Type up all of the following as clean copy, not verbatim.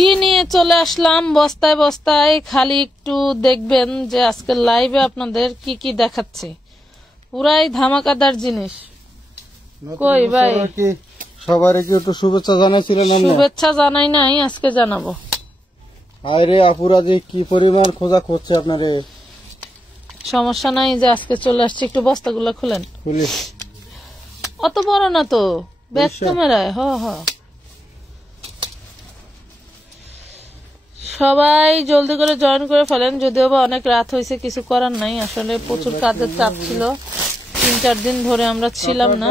কি নিয়ে চলে আসলাম বস্তায় বস্তায়। খালি একটু দেখবেন যে আজকে লাইভে আপনাদের কি কি দেখাচ্ছি, পুরাই ধামাকাদার জিনিস। কই ভাই সবারই কি একটু শুভেচ্ছা জানাইছিলেন? শুভেচ্ছা জানাই নাই, আজকে জানাবো। আরে আপুরা যে কি পরিমাণ খোঁজা করছে আপনারে। সমস্যা নাই, যে আজকে চলে আসছে। একটু বস্তাগুলো খুলেন। অত বড় না তো, ব্যাক ক্যামেরায়। হ হ, সবাই জলদি করে জয়েন করে ফেলেন। যদিও বা অনেক রাত হয়েছে, কিছু করার নাই। আসলে প্রচুর কাজের চাপ ছিল, 3-4 দিন ধরে আমরা ছিলাম না।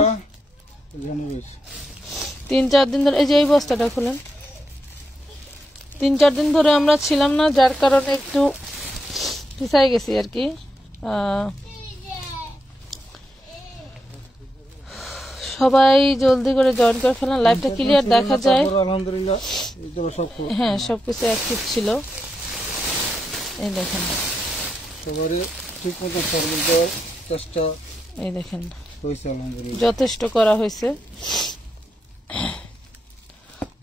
3-4 দিন ধরে, এই যে এই বস্তাটা খুলেন। 3-4 দিন ধরে আমরা ছিলাম না, যার কারণে একটু পিছাই গেছি আর কি। সবাই জলদি করে জয়েন করে ফেলেন, লাইভটা ক্লিয়ার দেখা যায়। হ্যাঁ, সবকিছু অ্যাক্টিভ ছিল। এই দেখেন, এই দেখেন যথেষ্ট করা হয়েছে।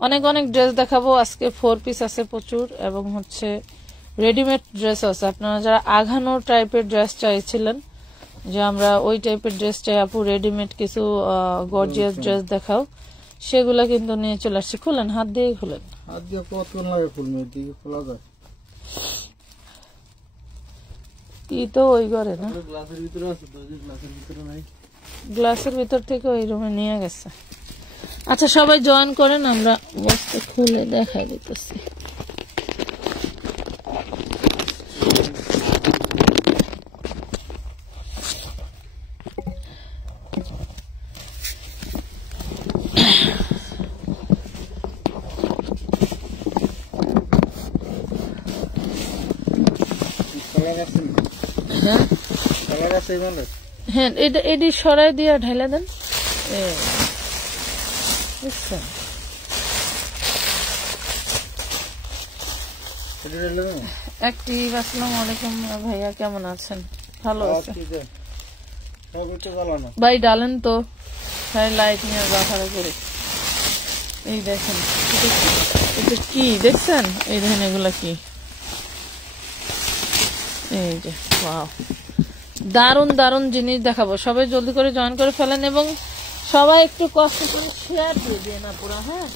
অনেক অনেক ড্রেস দেখাবো আজকে। 4 পিস আছে প্রচুর, এবং হচ্ছে রেডিমেড ড্রেস আছে। আপনারা যারা আঘানো টাইপের ড্রেস চাইছিলেন, যে আমরা ওই টাইপের ড্রেস চাই আপু, রেডিমেড কিছু গর্জিয়াস ড্রেস দেখাও, সেগুলা কিন্তু নিয়ে চলে আসছে। খুলেন, হাত দিয়ে খুলেন। হাত দিয়ে কতক্ষণ লাগে খুলবে? দিকে খোলা যায় কি তো ওই ঘরে না, গ্লাসের ভিতরে আছে তো, গ্লাসের ভিতরে নাই। গ্লাসের ভিতর থেকে ওই রুমে নিয়ে গেছে। আচ্ছা, সবাই জয়েন করেন, আমরা বস্তা খুলে দেখা দিতেছি। হ্যাঁ, এটি সরাই দিয়ে ঢাইলা দেন। আসসালামু আলাইকুম ভাইয়া, কেমন আছেন? ভালো আছেন ভাই? ডালেন তো, লাইট নিয়ে বাসারা করে। এই দেখেন, এটা কি দেখছেন? এই দেখেন, এগুলা কি? এই যে ওয়াও, দারুন দারুন জিনিস দেখাবো। সবাই জলদি করে জয়েন করে ফেলেন, এবং সবাই একটু কষ্ট করে শেয়ার দিয়ে দিন না পুরো। হ্যাঁ,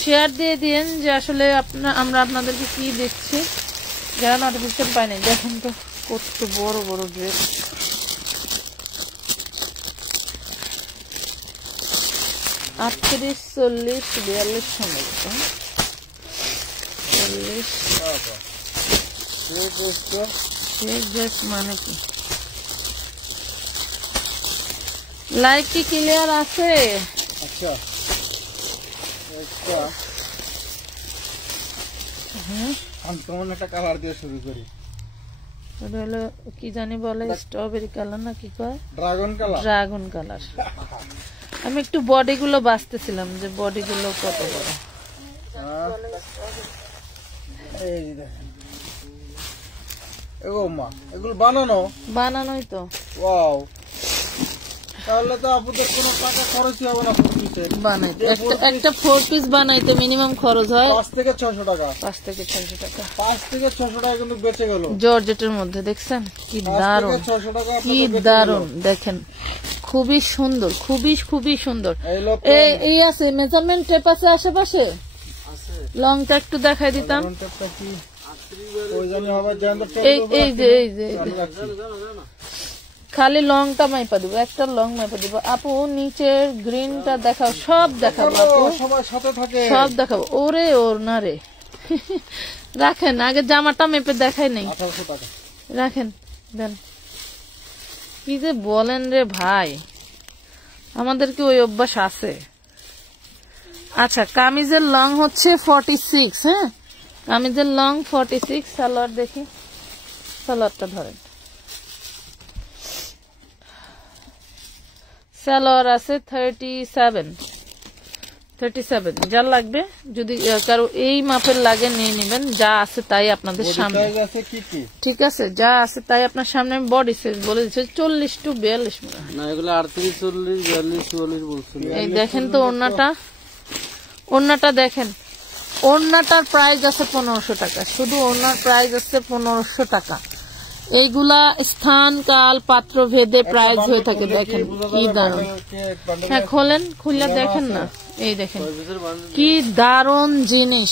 শেয়ার দিয়ে দিন, যে আসলে আমরা আপনাদেরকে কি দেখছি, যারা নোটিফিকেশন পাই নাই। দেখেন তো কত বড় বড় ড্রেস। 38, 40, 42 সম্ভবত। 40 মানে কি? লাইভ কি ক্লিয়ার আছে? আচ্ছা, আনকমন একটা কালার দিয়ে শুরু করি। ওটা হলো কি জানি বলে, স্ট্রবেরি কালার না কি কয়? Dragon colour. Dragon colour. আমি একটু বডি গুলো বাঁচতেছিলাম, যে বডি গুলো কত বড়। এগুলো বানানোই তো। ওয়াও, তাহলে তো আপনাদের কোনো টাকা খরচই হবে না। বানাইতে একটা 4 পিস বানাইতে মিনিমাম খরচ হয় 5 থেকে 600 টাকা। 5 থেকে 600 টাকা। 5 থেকে 600 টাকা কিন্তু বেঁচে গেল। জর্জেটের মধ্যে দেখছেন কি দারুন, কি দারুন। দেখেন, খুবই সুন্দর, খুবই খুবই সুন্দর। এই আছে মেজারমেন্ট টেপ আছে আশেপাশে? লংটা একটু দেখাই দিতাম। এই যে খালি লংটা মাইপা দিব, একটা লং মাইপা দিব। আপু নিচের গ্রিনটা দেখাও, সব দেখাবো আপু, সব দেখাবো। ওরে ওর না রে, রাখেন আগে জামাটা মেপে দেখাই নেই, রাখেন দেন। কি যে বলেন রে ভাই, আমাদের কি ওই অভ্যাস আছে? আচ্ছা, কামিজের লং হচ্ছে 46। হ্যাঁ, কামিজের লং 46। সালোয়ার দেখি, সালোয়ারটা ধরেন। সালোয়ার আছে 37। যা লাগবে, যদি কারো এই মাপের লাগে নিয়ে নেবেন, যা আছে তাই আপনাদের সামনে। ঠিক আছে, যা আছে তাই আপনার সামনে। আমি বডি সাইজ বলে দিচ্ছি 40 to 42 না, এগুলো 38, 40, 42, 44 বলছেন। এই দেখেন তো ওড়নাটা দেখেন, ওড়নাটার প্রাইস আছে 1500 টাকা, শুধু ওড়নার প্রাইস আছে 1500 টাকা। এইগুলা স্থান কাল পাত্র ভেদে প্রাইস হয়ে থাকে। দেখেন কি দারুন, হ্যাঁ খোলেন, খুলে দেখেন না, এই দেখেন কি দারুন জিনিস।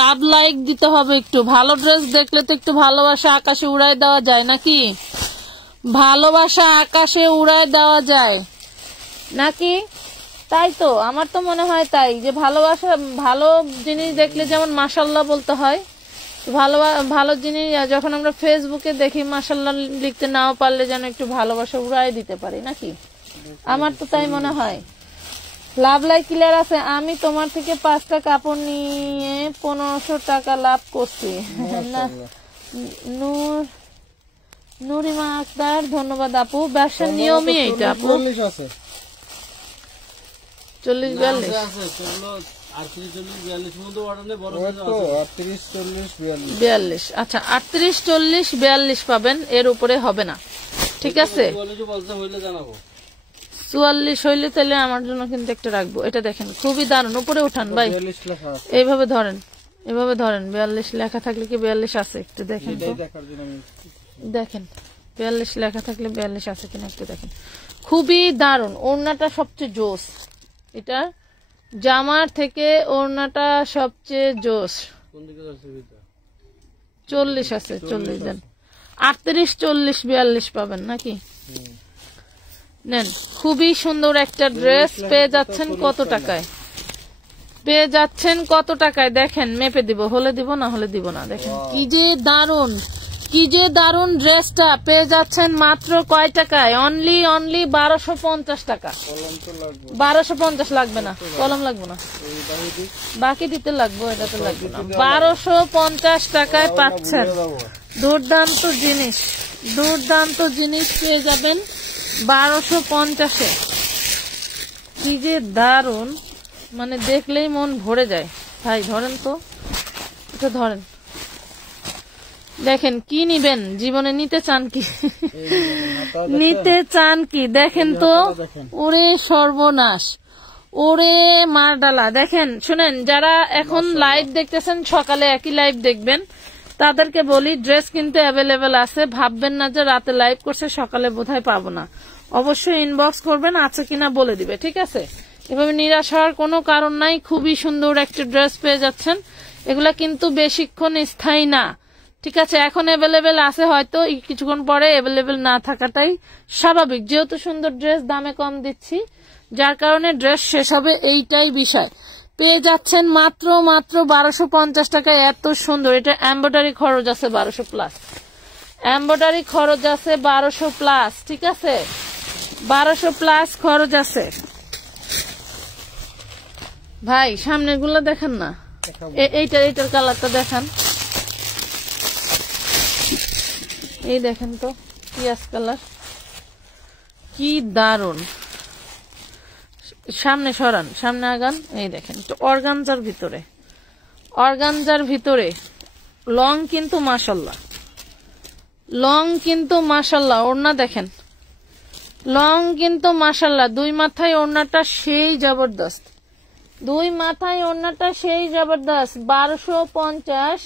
লাভ লাইক দিতে হবে একটু, ভালো ড্রেস দেখলে তো একটু ভালোবাসা আকাশে উড়াই দেওয়া যায় নাকি? ভালোবাসা আকাশে উড়াই দেওয়া যায় নাকি? তাই তো, আমার তো মনে হয় তাই, যে ভালোবাসা, ভালো জিনিস দেখলে যেমন মাশাআল্লাহ বলতে হয়, ভালো জিনিস যখন আমরা ফেসবুকে দেখি মাশাআল্লাহ লিখতে নাও পারলে যেন একটু ভালোবাসা উড়াই দিতে পারি নাকি? আমার তো তাই মনে হয়। লাভ লাইক ক্লিয়ার আছে। আমি তোমার থেকে 5টা কাপড় নিয়ে 1500 টাকা লাভ করছি। নুরিমা আক্তার, ধন্যবাদ আপু। ব্যবসার নিয়মই এইটা আপু। 40-42 আচ্ছা 38-40-42 পাবেন, এর উপরে হবে না, ঠিক আছে? 44 হইলে তাহলে আমার জন্য কিন্তু একটা রাখবো। এটা দেখেন খুবই দারুণ, উপরে উঠান ভাই, এইভাবে ধরেন, এভাবে ধরেন। 42 লেখা থাকলে কি 42 আছে একটু দেখেন তো, দেখেন 42 লেখা থাকলে 42 আছে কিনা একটু দেখেন। খুবই দারুণ, ওড়নাটা সবচেয়ে জোস, এটা জামার থেকে ওড়নাটা সবচেয়ে জোস। 40 আছে, 40 দেন। 38-40-42 পাবেন নাকি? নেন, খুবই সুন্দর একটা ড্রেস পেয়ে যাচ্ছেন কত টাকায়, পেয়ে যাচ্ছেন কত টাকায় দেখেন, মেপে দিব, হলে দিব না হলে দিব না। দেখেন কি যে দারুণ, কি যে দারুণ ড্রেসটা পেয়ে যাচ্ছেন মাত্র কয় টাকায়? অনলি 1250 টাকা। 1250 লাগবে না, কলম লাগবে না, বাকি দিতে লাগবে, এটা তো লাগবে না। 1250 টাকায় পাচ্ছেন দুর্দান্ত জিনিস, দুর্দান্ত জিনিস পেয়ে যাবেন 1250-এ। কি যে দারুণ, মানে দেখলেই মন ভরে যায়। ভাই ধরেন তো, এটা ধরেন, দেখেন কি নিবেন জীবনে, নিতে চান কি? নিতে চান কি? দেখেন তো, ওরে সর্বনাশ, ওরে মারডালা। দেখেন শুনেন, যারা এখন লাইভ দেখতেছেন, সকালে একই লাইভ দেখবেন, তাদেরকে বলি ড্রেস কিন্তু অ্যাভেলেবেল আছে। ভাববেন না যে রাতে লাইভ করছে সকালে বোধহয় পাবো না, অবশ্যই ইনবক্স করবেন, আছে কিনা বলে দিবে, ঠিক আছে? এভাবে নিরাশ হওয়ার কোনো কারণ নাই। খুবই সুন্দর একটা ড্রেস পেয়ে যাচ্ছেন। এগুলা কিন্তু বেশিক্ষণ স্থায়ী না, ঠিক আছে? এখন অ্যাভেলেবেল আছে, হয়তো কিছুক্ষণ পরে অ্যাভেলেবেল না থাকাটাই স্বাভাবিক, যেহেতু সুন্দর ড্রেস দামে কম দিচ্ছি, যার কারণে ড্রেস শেষ হবে, এইটাই বিষয়। পেয়ে যাচ্ছেন মাত্র 1250 টাকায় এত সুন্দর। এটা এমব্রয়ডারি খরচ আছে 1200+, এমব্রয়ডারি খরচ আছে 1200+, ঠিক আছে? 1200+ খরচ আছে। ভাই সামনের গুলো দেখেন না, এইটার কালারটা দেখান, এই দেখেন তো পিয়াজ কালার, কি দারুন। সামনে সরান, সামনে আগান, এই দেখেন তো অর্গানজার ভিতরে, অর্গানজার ভিতরে লং কিন্তু মাশাল্লাহ, লং কিন্তু মাশাল্লাহ। ওড়না দেখেন, লং কিন্তু মাশাল্লাহ। দুই মাথায় ওড়নাটা সেই জবরদস্ত, দুই মাথায় ওড়নাটা সেই জবরদস্ত। 1250।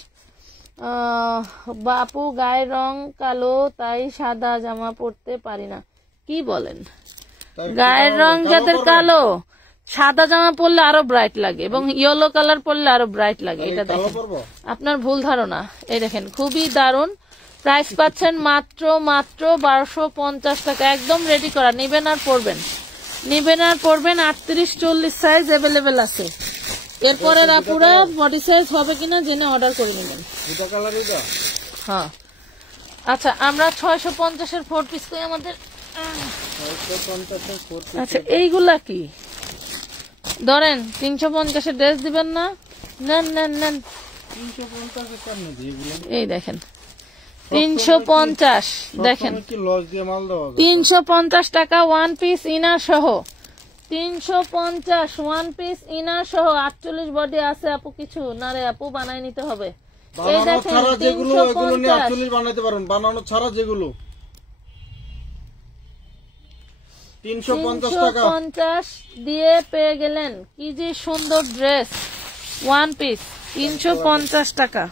বাপু গায়ের রং কালো, তাই সাদা জামা পরতে পারি না। কি বলেন? গায়ের রং যাদের কালো, সাদা জামা পরলে আরো ব্রাইট লাগে, এবং ইয়েলো কালার পরলে আরো ব্রাইট লাগে। এটা দেখেন, আপনার ভুল ধারণা। এই দেখেন খুবই দারুণ। প্রাইস পাচ্ছেন মাত্র 1250 টাকা, একদম রেডি করা। নিবেন আর পরবেন, নিবেন আর পরবেন। 38-40 সাইজ অ্যাভেলেবেল আছে। এরপরের আপুরা 40 সাইজ হবে কিনা জেনে অর্ডার করে নেবেন। হ্যাঁ আচ্ছা, আমরা 650-এর 4 পিস কই আমাদের। আচ্ছা এইগুলা কি ধরেন 350-এর ড্রেস দিবেন না? নেন নেন নেন, এই দেখেন 350, দেখেন 350 টাকা ওয়ান পিস ইনার সহ, 350 ওয়ান পিস ইনার সহ। 48 বডি আছে আপু, কিছু না রে আপু, বানাই নিতে হবে। এই দেখেন 350 বানাইতে পারেন, বানানো ছাড়া যেগুলো 350 টাকা 350 দিয়ে পেয়ে গেলেন। কি যে সুন্দর ড্রেস, ওয়ান পিস 350 টাকা,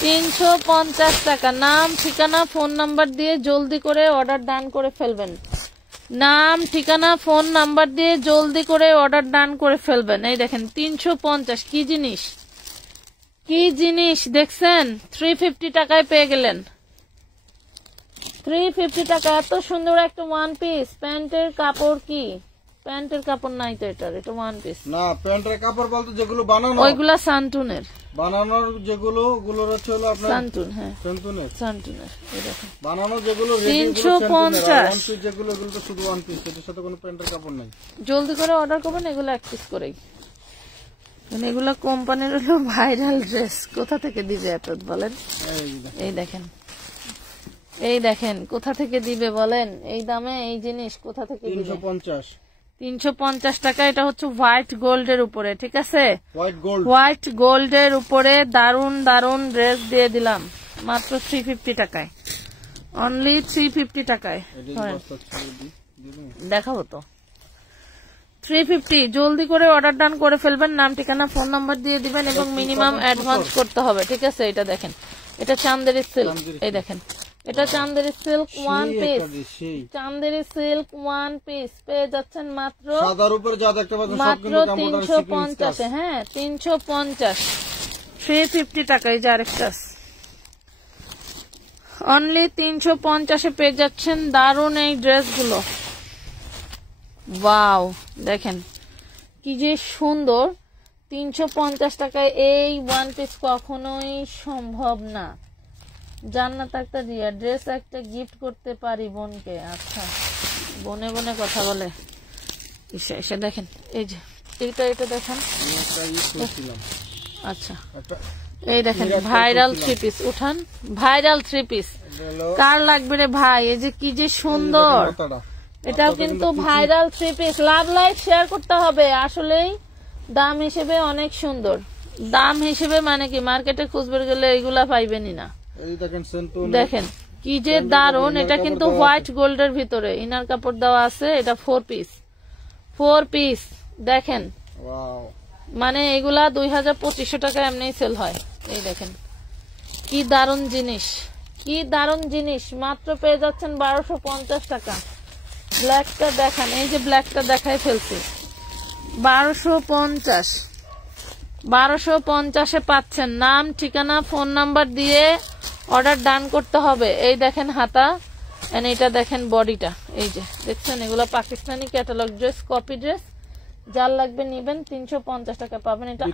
350 টাকা। নাম ঠিকানা ফোন নাম্বার দিয়ে জলদি করে অর্ডার ডান করে ফেলবেন। নাম ঠিকানা ফোন নাম্বার দিয়ে জলদি করে অর্ডার ডান করে ফেলবেন। এই দেখেন 350, কি জিনিস, কি জিনিস দেখছেন? 350 টাকায় পেয়ে গেলেন, 350 টাকা। এত সুন্দর একটা ওয়ান পিস। প্যান্টের কাপড় কি? প্যান্টের কাপড় নাই তো এটার, এটা ওয়ান পিস না। প্যান্টের কাপড় বলতে যেগুলো বানানো, ওইগুলা সান্টুনের, বানানোর যেগুলো ওগুলোর হচ্ছে হলো আপনার সান্টুন। হ্যাঁ সান্টুনের, সান্টুনের। এই দেখেন বানানো যেগুলো 350, যেগুলো এগুলো তো শুধু ওয়ান পিস, এটার সাথে কোনো প্যান্টের কাপড় নাই। জলদি করে অর্ডার করবেন, এগুলো এক পিস করেই। মানে এগুলো কোম্পানির হলো ভাইরাল ড্রেস, কোথা থেকে দিবে এত বলেন? এই দেখেন, এই দেখেন কোথা থেকে দিবে বলেন? এই দামে এই জিনিস কোথা থেকে দিবে? 350, 350 টাকা। এটা হচ্ছে হোয়াইট গোল্ডের উপরে, ঠিক আছে? হোয়াইট গোল্ডের উপরে দারুন দারুন ড্রেস দিয়ে দিলাম মাত্র 350 টাকায়, অনলি 350 টাকায়। দেখাবো তো 350। জলদি করে অর্ডার ডান করে ফেলবেন, নাম ঠিকানা ফোন নাম্বার দিয়ে দিবেন এবং মিনিমাম অ্যাডভান্স করতে হবে, ঠিক আছে? এটা দেখেন, এটা চান্দেরি সিল্ক। এই দেখেন, এটা Chanderi silk one piece, Chanderi silk one piece পেয়ে যাচ্ছেন মাত্র সাদার উপর যা দেখতে পাচ্ছেন সব মাত্র কিন্তু কম্পিউটার 350। হ্যাঁ 350, 350 টাকা। এই যে আরেকটা অনলি 350 পেয়ে যাচ্ছেন দারুন এই ড্রেসগুলো। ওয়াও, দেখেন কি যে সুন্দর। 350 টাকায় এই ওয়ান পিস কখনোই সম্ভব না। জান্নাত একটা দিয়া ড্রেস একটা গিফট করতে পারি বোনকে। আচ্ছা, বনে বনে কথা বলে। এসে দেখেন, এই যে এটা দেখেন। আচ্ছা, এই দেখেন ভাইরাল থ্রি পিস। উঠান, ভাইরাল থ্রি পিস কার লাগবে রে ভাই? এই যে কি যে সুন্দর, এটাও কিন্তু viral three piece. Love like share করতে হবে। আসলেই দাম হিসেবে অনেক সুন্দর। দাম হিসেবে মানে কি, মার্কেটে খুঁজবে গেলে এইগুলা পাইবেনই না। দেখেন কি যে দারুন। এটা কিন্তু হোয়াইট গোল্ডের ভিতরে ইনার কাপড় দেওয়া আছে। এটা 4 পিস, 4 পিস। দেখেন মানে এগুলা 2500 টাকা এমনি সেল হয়। এই দেখেন কি দারুন জিনিস, কি দারুন জিনিস। মাত্র পেয়ে যাচ্ছেন 1250 টাকা। ব্ল্যাকটা দেখান, এই যে ব্ল্যাকটা দেখাই ফেলছি। 1250, 1250 পাচ্ছেন। নাম ঠিকানা ফোন নাম্বার দিয়ে অর্ডার ডান করতে হবে। এই দেখেন হাতা, এটা দেখেন বডিটা। এই যে দেখছেন, এগুলো Pakistani catalogue dress, copy dress. যার লাগবে নিবেন, 350 টাকা পাবেন। এটা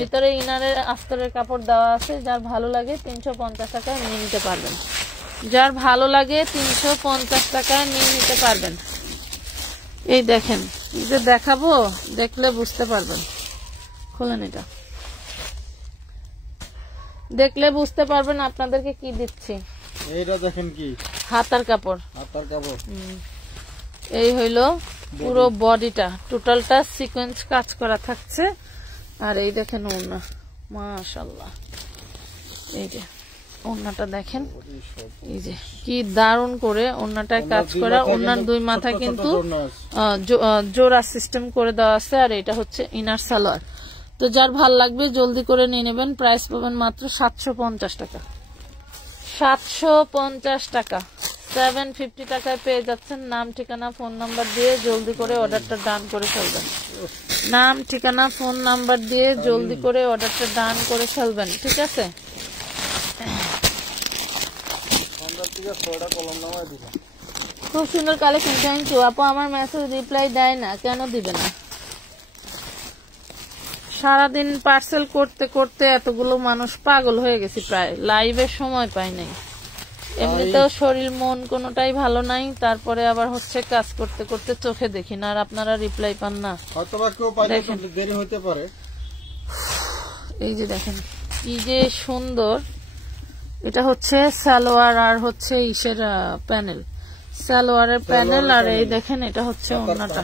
ভিতরে ইনারের আস্তরের কাপড় দেওয়া আছে। যার ভালো লাগে 350 টাকায় নিয়ে নিতে পারবেন। যার ভালো লাগে 350 টাকায় নিয়ে নিতে পারবেন। এই দেখেন, এই যে দেখাবো, দেখলে বুঝতে পারবেন। খোলেন, এটা দেখলে বুঝতে পারবেন আপনাদেরকে কি দিচ্ছি। এইটা দেখেন কি হাতার কাপড়, হাতার কাপড়। এই হইলো পুরো বডিটা, টোটালটা সিকোয়েন্স কাজ করা থাকছে। আর এই দেখেন ওড়না, মাশাআল্লাহ। এই যে ওড়নাটা দেখেন, এই যে কি দারুণ করে ওড়নাটায় কাজ করা। ওড়নার দুই মাথা কিন্তু জোড়া সিস্টেম করে দেওয়া আছে। আর এটা হচ্ছে ইনার সালোয়ার। তো যার ভাল লাগবে জলদি করে নিয়ে নেবেন। প্রাইস পাবেন মাত্র 750 টাকা, 750 টাকা। 750 টাকায় পেয়ে যাচ্ছেন। নাম ঠিকানা ফোন নাম্বার দিয়ে জলদি করে অর্ডারটা ডান করে ফেলবেন। নাম ঠিকানা ফোন নাম্বার দিয়ে জলদি করে অর্ডারটা ডান করে ফেলবেন, ঠিক আছে? খুব সুন্দর কালেকশন। থ্যাংক ইউ আপু। আমার মেসেজ রিপ্লাই দেয় না, কেন দিবে না? সারাদিন পার্সেল করতে করতে এতগুলো মানুষ পাগল হয়ে গেছি, প্রায় লাইভের সময় পাই নাই। এমনিতেও শরীর মন কোনোটাই ভালো নাই, তারপরে আবার হচ্ছে কাজ করতে করতে চোখে দেখি না। আর আপনারা রিপ্লাই পান না। এই যে দেখেন কি যে সুন্দর। এটা হচ্ছে সালোয়ার আর হচ্ছে ইসের প্যানেল, সালোয়ারের প্যানেল। আর এই দেখেন এটা হচ্ছে ওড়নাটা।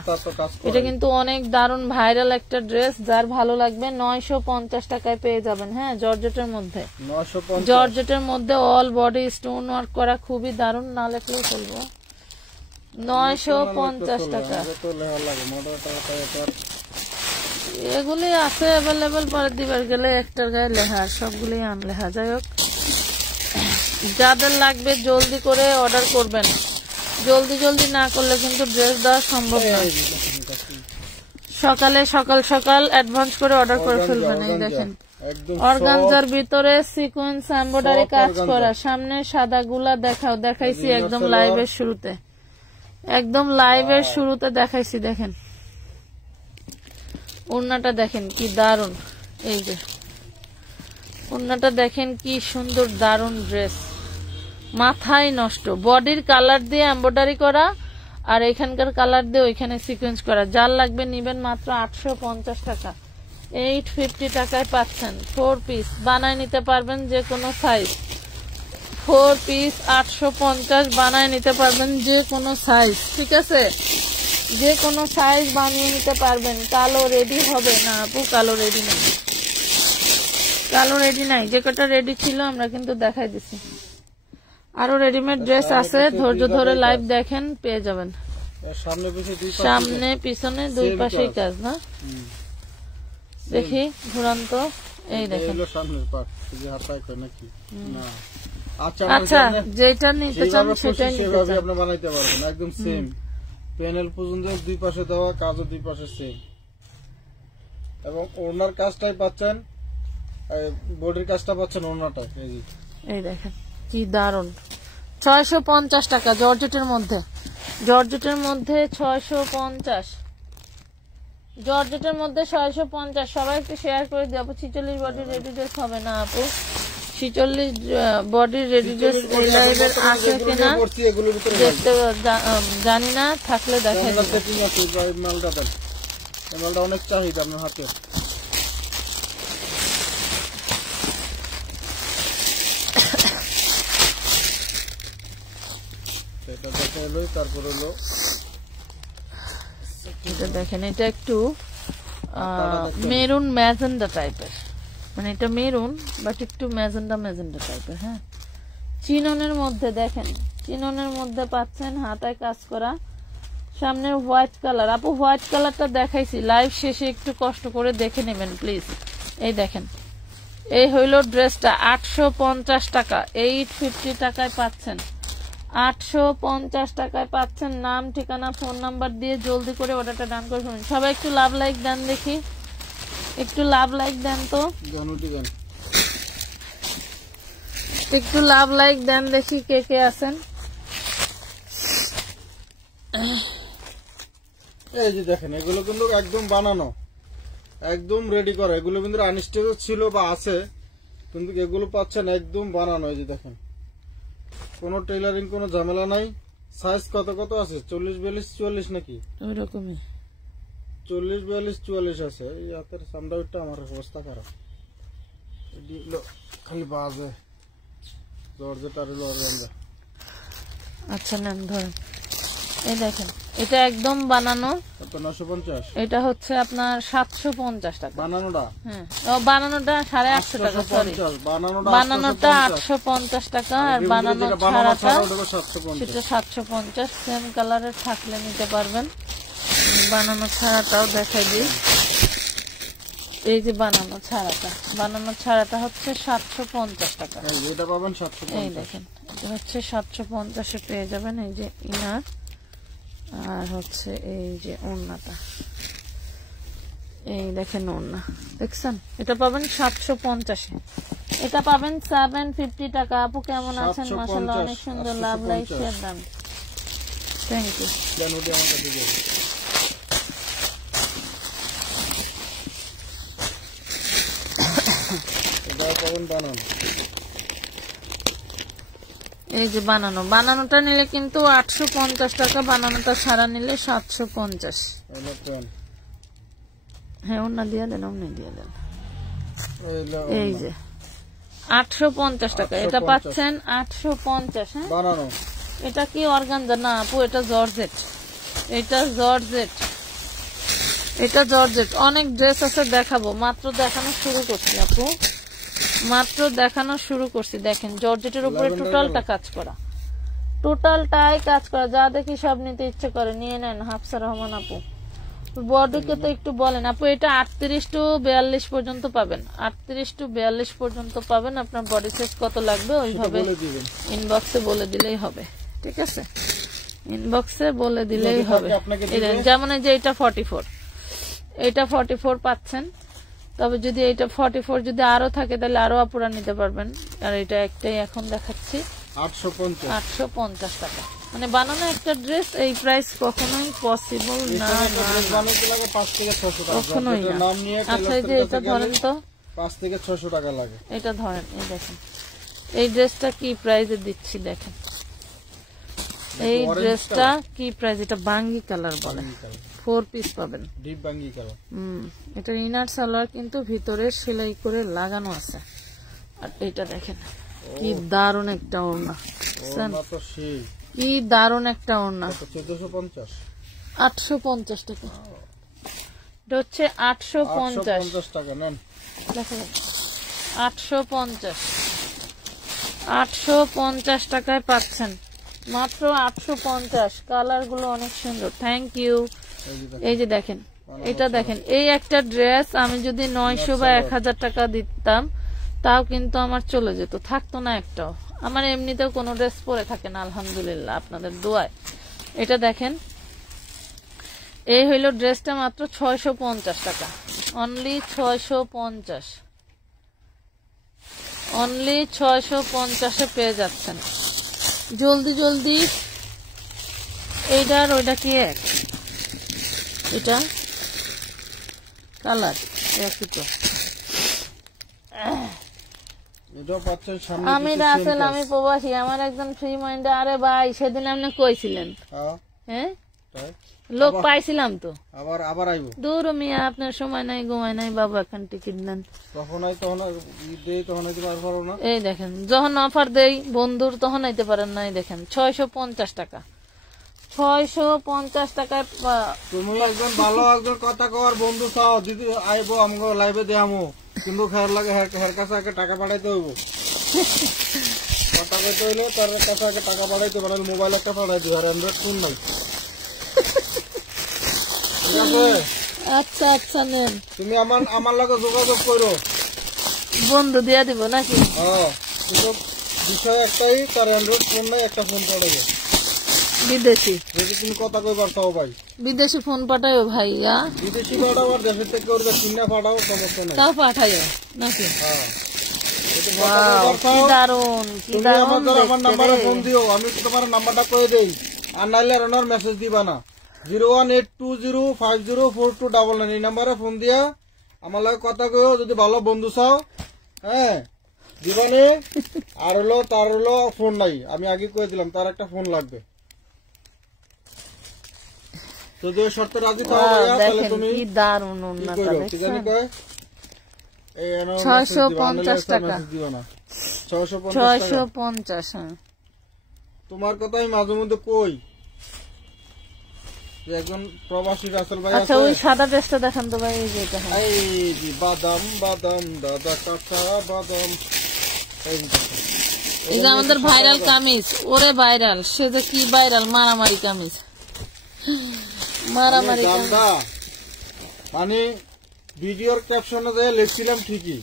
এটা কিন্তু অনেক দারুণ ভাইরাল একটা ড্রেস। যার ভালো লাগবে 950 টাকায় পেয়ে যাবেন। হ্যাঁ, জর্জেটের মধ্যে, জর্জেটের মধ্যে অল বডি স্টোন ওয়ার্ক করা, খুবই দারুণ। না লেখলেও চলবো। 950 টাকা। এগুলি আছে অ্যাভেলেবেল, পরে দিবার গেলে একটার গায়ে লেখা, সবগুলি আনলেখা। যাই হোক, যাদের লাগবে জলদি করে অর্ডার করবেন, জলদি জলদি না করলে কিন্তু ড্রেস দেওয়া সম্ভব না। সকালে সকাল অ্যাডভান্স করে অর্ডার করে ফেলবেন। এই দেখেন অর্গানজার ভিতরে সিকোয়েন্স এমব্রয়ডারি কাজ করা, সামনে সাদা গুলা দেখাইছি একদম লাইভের শুরুতে, দেখাইছি। দেখেন ওড়নাটা দেখেন কি দারুন, এই যে ওড়নাটা দেখেন কি সুন্দর, দারুন ড্রেস, মাথায় নষ্ট। বডির কালার দিয়ে এমব্রয়ডারি করা আর এখানকার কালার দিয়ে ওইখানে সিকোয়েন্স করা। যার লাগবে নিবেন মাত্র 850 টাকা, 850 টাকায় পাচ্ছেন। 4 পিস বানায় নিতে পারবেন যে কোনো সাইজ, 4 পিস 850 বানায় নিতে পারবেন যে কোনো সাইজ, ঠিক আছে? যে কোনো সাইজ বানিয়ে নিতে পারবেন। কালো রেডি হবে না আপু, কালো রেডি নাই, যে কটা রেডি ছিল আমরা কিন্তু দেখাই দিছি। আরো রেডিমেড ড্রেস আছে, ধৈর্য ধরে লাইভ দেখেন, পেয়ে যাবেন। সামনে পিছনে দুই পাশেই কাজ না, দেখি ঘুরান্ত। এই দেখেন, আচ্ছা যেটা নিতে চান সেটাই আপনি বানাইতে পারবেন, একদম সেম প্যানেল পর্যন্ত দুই পাশে দেওয়া, কাজও দুই পাশে সেম, এবং ওড়নার কাজটাই পাচ্ছেন, বডির কাজটা পাচ্ছেন ওড়নাটা। এই দেখেন কি দারুন, 650 টাকা জর্জেটের মধ্যে, 650, জর্জেটের মধ্যে 650। সবাই একটু শেয়ার করে দিও আপু। 46 বডির রেডি ড্রেস হবে না আপু, 46 বডির রেডি ড্রেস এই লাইভের আছে কিনা দেখতে জানি না, থাকলে দেখাই দেব। মালটা অনেক চাহিদা আপনার হাতে। এটা দেখে এলো, তারপর হলো এটা দেখেন, এটা একটু মেরুন ম্যাজেন্ডা টাইপের, মানে এটা মেরুন বাট একটু ম্যাজেন্ডা টাইপের। হ্যাঁ, চিননের মধ্যে দেখেন, চিননের মধ্যে পাচ্ছেন হাতায় কাজ করা, সামনে হোয়াইট কালার। আপু হোয়াইট কালারটা দেখাইছি লাইভ শেষে, একটু কষ্ট করে দেখে নেবেন প্লিজ। এই দেখেন, এই হইল ড্রেসটা 850 টাকা, 850 টাকায় পাচ্ছেন, 850 টাকায় পাচ্ছেন। নাম ঠিকানা ফোন নাম্বার দিয়ে জলদি করে অর্ডারটা ডান করে ফেলুন। সবাই একটু লাভ লাইক দেন দেখি, একটু লাভ লাইক দেন তো, একটু লাভ লাইক দেন দেখি কে কে আছেন। এই যে দেখেন, এগুলো কিন্তু একদম বানানো, একদম রেডি করা। এগুলো কিন্তু আনস্টেজ ছিল বা আছে, কিন্তু এগুলো পাচ্ছেন একদম বানানো। এই যে দেখেন, কোনো টেইলারিং, কোনো ঝামেলা নাই। সাইজ কত আছে? 40, 42, 44 নাকি ওইরকমই, 40, 42, 44 আছে। এই হাতের সামডাউটটা আমার অবস্থা খারাপ, খালি বাজে জর্জেট আর অর্গানজা। আচ্ছা নেন ধরেন, এই দেখেন এটা একদম বানানো, 950। এটা হচ্ছে আপনার 750 টাকা বানানোটা। হ্যাঁ, বানানোটা 850 টাকা, সরি বানানোটা 850 টাকা, আর বানানো ছাড়াটা সেটা 750। সেম কালারের থাকলে নিতে পারবেন। বানানো ছাড়াটাও দেখাই দিই, এই যে বানানো ছাড়াটা হচ্ছে 750 টাকা, এটা পাবেন 750। এই দেখেন এটা হচ্ছে 750 পেয়ে যাবেন। এই যে ইনার আর হচ্ছে এই যে ওড়নাটা, এই দেখেন ওড়না দেখছেন, এটা পাবেন 750। এটা পাবেন 750 টাকা। আপু কেমন আছেন? মাশাআল্লাহ অনেক সুন্দর, লাভ লাইক শেয়ার দাম, থ্যাংক ইউ। এই যে বানানোটা নিলে কিন্তু 850 টাকা, বানানোটা ছাড়া নিলে 750। হ্যাঁ ওনা দিয়ে দেন, এই যে 850 টাকা, এটা পাচ্ছেন 850। হ্যাঁ বানানো, এটা কি অর্গানজা না আপু, এটা জর্জেট, এটা জর্জেট। অনেক ড্রেস আছে দেখাবো, মাত্র দেখানো শুরু করছি আপু, মাত্র দেখানো শুরু করছি। দেখেন জর্জেটের উপরে টোটালটা কাজ করা, টোটালটাই কাজ করা, যা দেখি সব নিতে ইচ্ছে করে নিয়ে নেন। হাফসা রহমান আপু, বডিকে তো একটু বলেন আপু। এটা 38 টু 42 পর্যন্ত পাবেন, 38 টু 42 পর্যন্ত পাবেন। আপনার বডি সাইজ কত লাগবে ওইভাবে ইনবক্সে বলে দিলেই হবে, ঠিক আছে? ইনবক্সে বলে দিলেই হবে। যেমন এই যে এটা 44, এটা 44 পাচ্ছেন। তবে যদি এটা 44 যদি আরো থাকে তাহলে আরো আপুরা নিতে পারবেন। আর এটা একটাই এখন দেখাচ্ছি 850 টাকা। মানে বানানো একটা ড্রেস এই প্রাইস কখনোই পসিবল না, কখনোই না। আচ্ছা এই যে এটা ধরেন তো, 5 থেকে 600 টাকা লাগে। এটা ধরেন, এই দেখেন এই ড্রেসটা কি প্রাইসে দিচ্ছি দেখেন। এই ড্রেসটা কি প্রাইস? এটা বাঙ্গি কালার বলে, 4 পিস পাবেন, ডিপ বাঙ্গি কালার। এটা ইনার সালোয়ার কিন্তু ভিতরে সেলাই করে লাগানো আছে। আর এটা দেখেন কি দারুন একটা ওড়না, কি দারুন একটা ওড়না। 850 টাকা। এটা হচ্ছে 850 টাকা। নেন দেখেন, 850 টাকায় পাচ্ছেন, মাত্র 850। কালার গুলো অনেক সুন্দর, থ্যাংক ইউ। এই যে দেখেন, এটা দেখেন, এই একটা ড্রেস আমি যদি 900 বা 1000 টাকা দিতাম তাও কিন্তু আমার চলে যেত, থাকতো না একটাও। আমার এমনিতেও কোনো ড্রেস পরে থাকে না আলহামদুলিল্লাহ, আপনাদের দোয়ায়। এটা দেখেন, এই হইল ড্রেসটা মাত্র 650 টাকা, অনলি 650, অনলি 650-এ পেয়ে যাচ্ছেন। জলদি জলদি। এইটার ওইটা কি এক? এটা কালার একই তো। আমি রাসেল, আমি প্রবাসী, আমার একজন ফ্রি মাইন্ডে। আরে ভাই সেদিন আপনি কইছিলেন, হ্যাঁ লোক পাইছিলাম তো। আবার আইবো দূর মিয়া, আপনার সময় নাই, ঘুমায় নাই বাবু, এখন টিকিট দেন। এই দেখেন, যখন অফার দেই বন্ধুর তখন আইতে পারেন না। এই দেখেন 650 টাকা, 650 টাকায়। তুমি একজন ভালো একজন কথা কর বন্ধু চাও, দিদি আইবো আমগো লাইভে দেখামু, কিন্তু খেয়াল লাগে হের কাছে আগে টাকা পাঠাইতে হইব। কথা কইতে হইলো তার কাছে আগে টাকা পাঠাইতে পারে, মোবাইল একটা পাঠাই দিও, আর অ্যান্ড্রয়েড ফোন নাই। ঠিক আছে? আচ্ছা আচ্ছা নেন, তুমি আমার লগে যোগাযোগ করো, বন্ধু দিয়া দিব নাকি? হ্যাঁ, কিন্তু বিষয় একটাই, তার অ্যান্ড্রয়েড ফোন নাই, একটা ফোন পাঠাবো বিদেশি। যদি তুমি কথা কইবার চাও ভাই, বিদেশি ফোন পাঠাইও ভাইয়া, বিদেশি পাঠাও আর দেশের থেকে করবে কিনা পাঠাও, সমস্যা নাই, তাও পাঠাইও নাকি? হ্যাঁ। আমার নাম্বারে ফোন দিও, আমি তোমার নাম্বারটা কয়ে দেই। আর নাইলে রানার মেসেজ দিবা না, 01820504299 এই নাম্বারে ফোন দিয়া আমার লাগে কথা কইও। যদি ভালো বন্ধু চাও, হ্যাঁ দিবানে। আর হলো তার হলো ফোন নাই, আমি আগে কয়ে দিলাম, তার একটা ফোন লাগবে। যদি ওই শর্তে রাজি থাকো তাহলে তুমি কি দারুন ওন্নাটা দেখছেন। 650 টাকা, 650। হ্যাঁ, তোমার কথা আমি মাঝে মধ্যে কই, একজন প্রবাসী রাসেল ভাই। আচ্ছা ওই সাদা ড্রেসটা দেখান তো ভাই। এই যে এটা, এই যে বাদাম বাদাম দাদা কাঁচা বাদাম। এই যে আমাদের ভাইরাল কামিজ, ওরে ভাইরাল, সে যে কি ভাইরাল, মারামারি কামিজ, মারামারি মানে ভিডিওর ক্যাপশনে যে লিখছিলাম ঠিকই,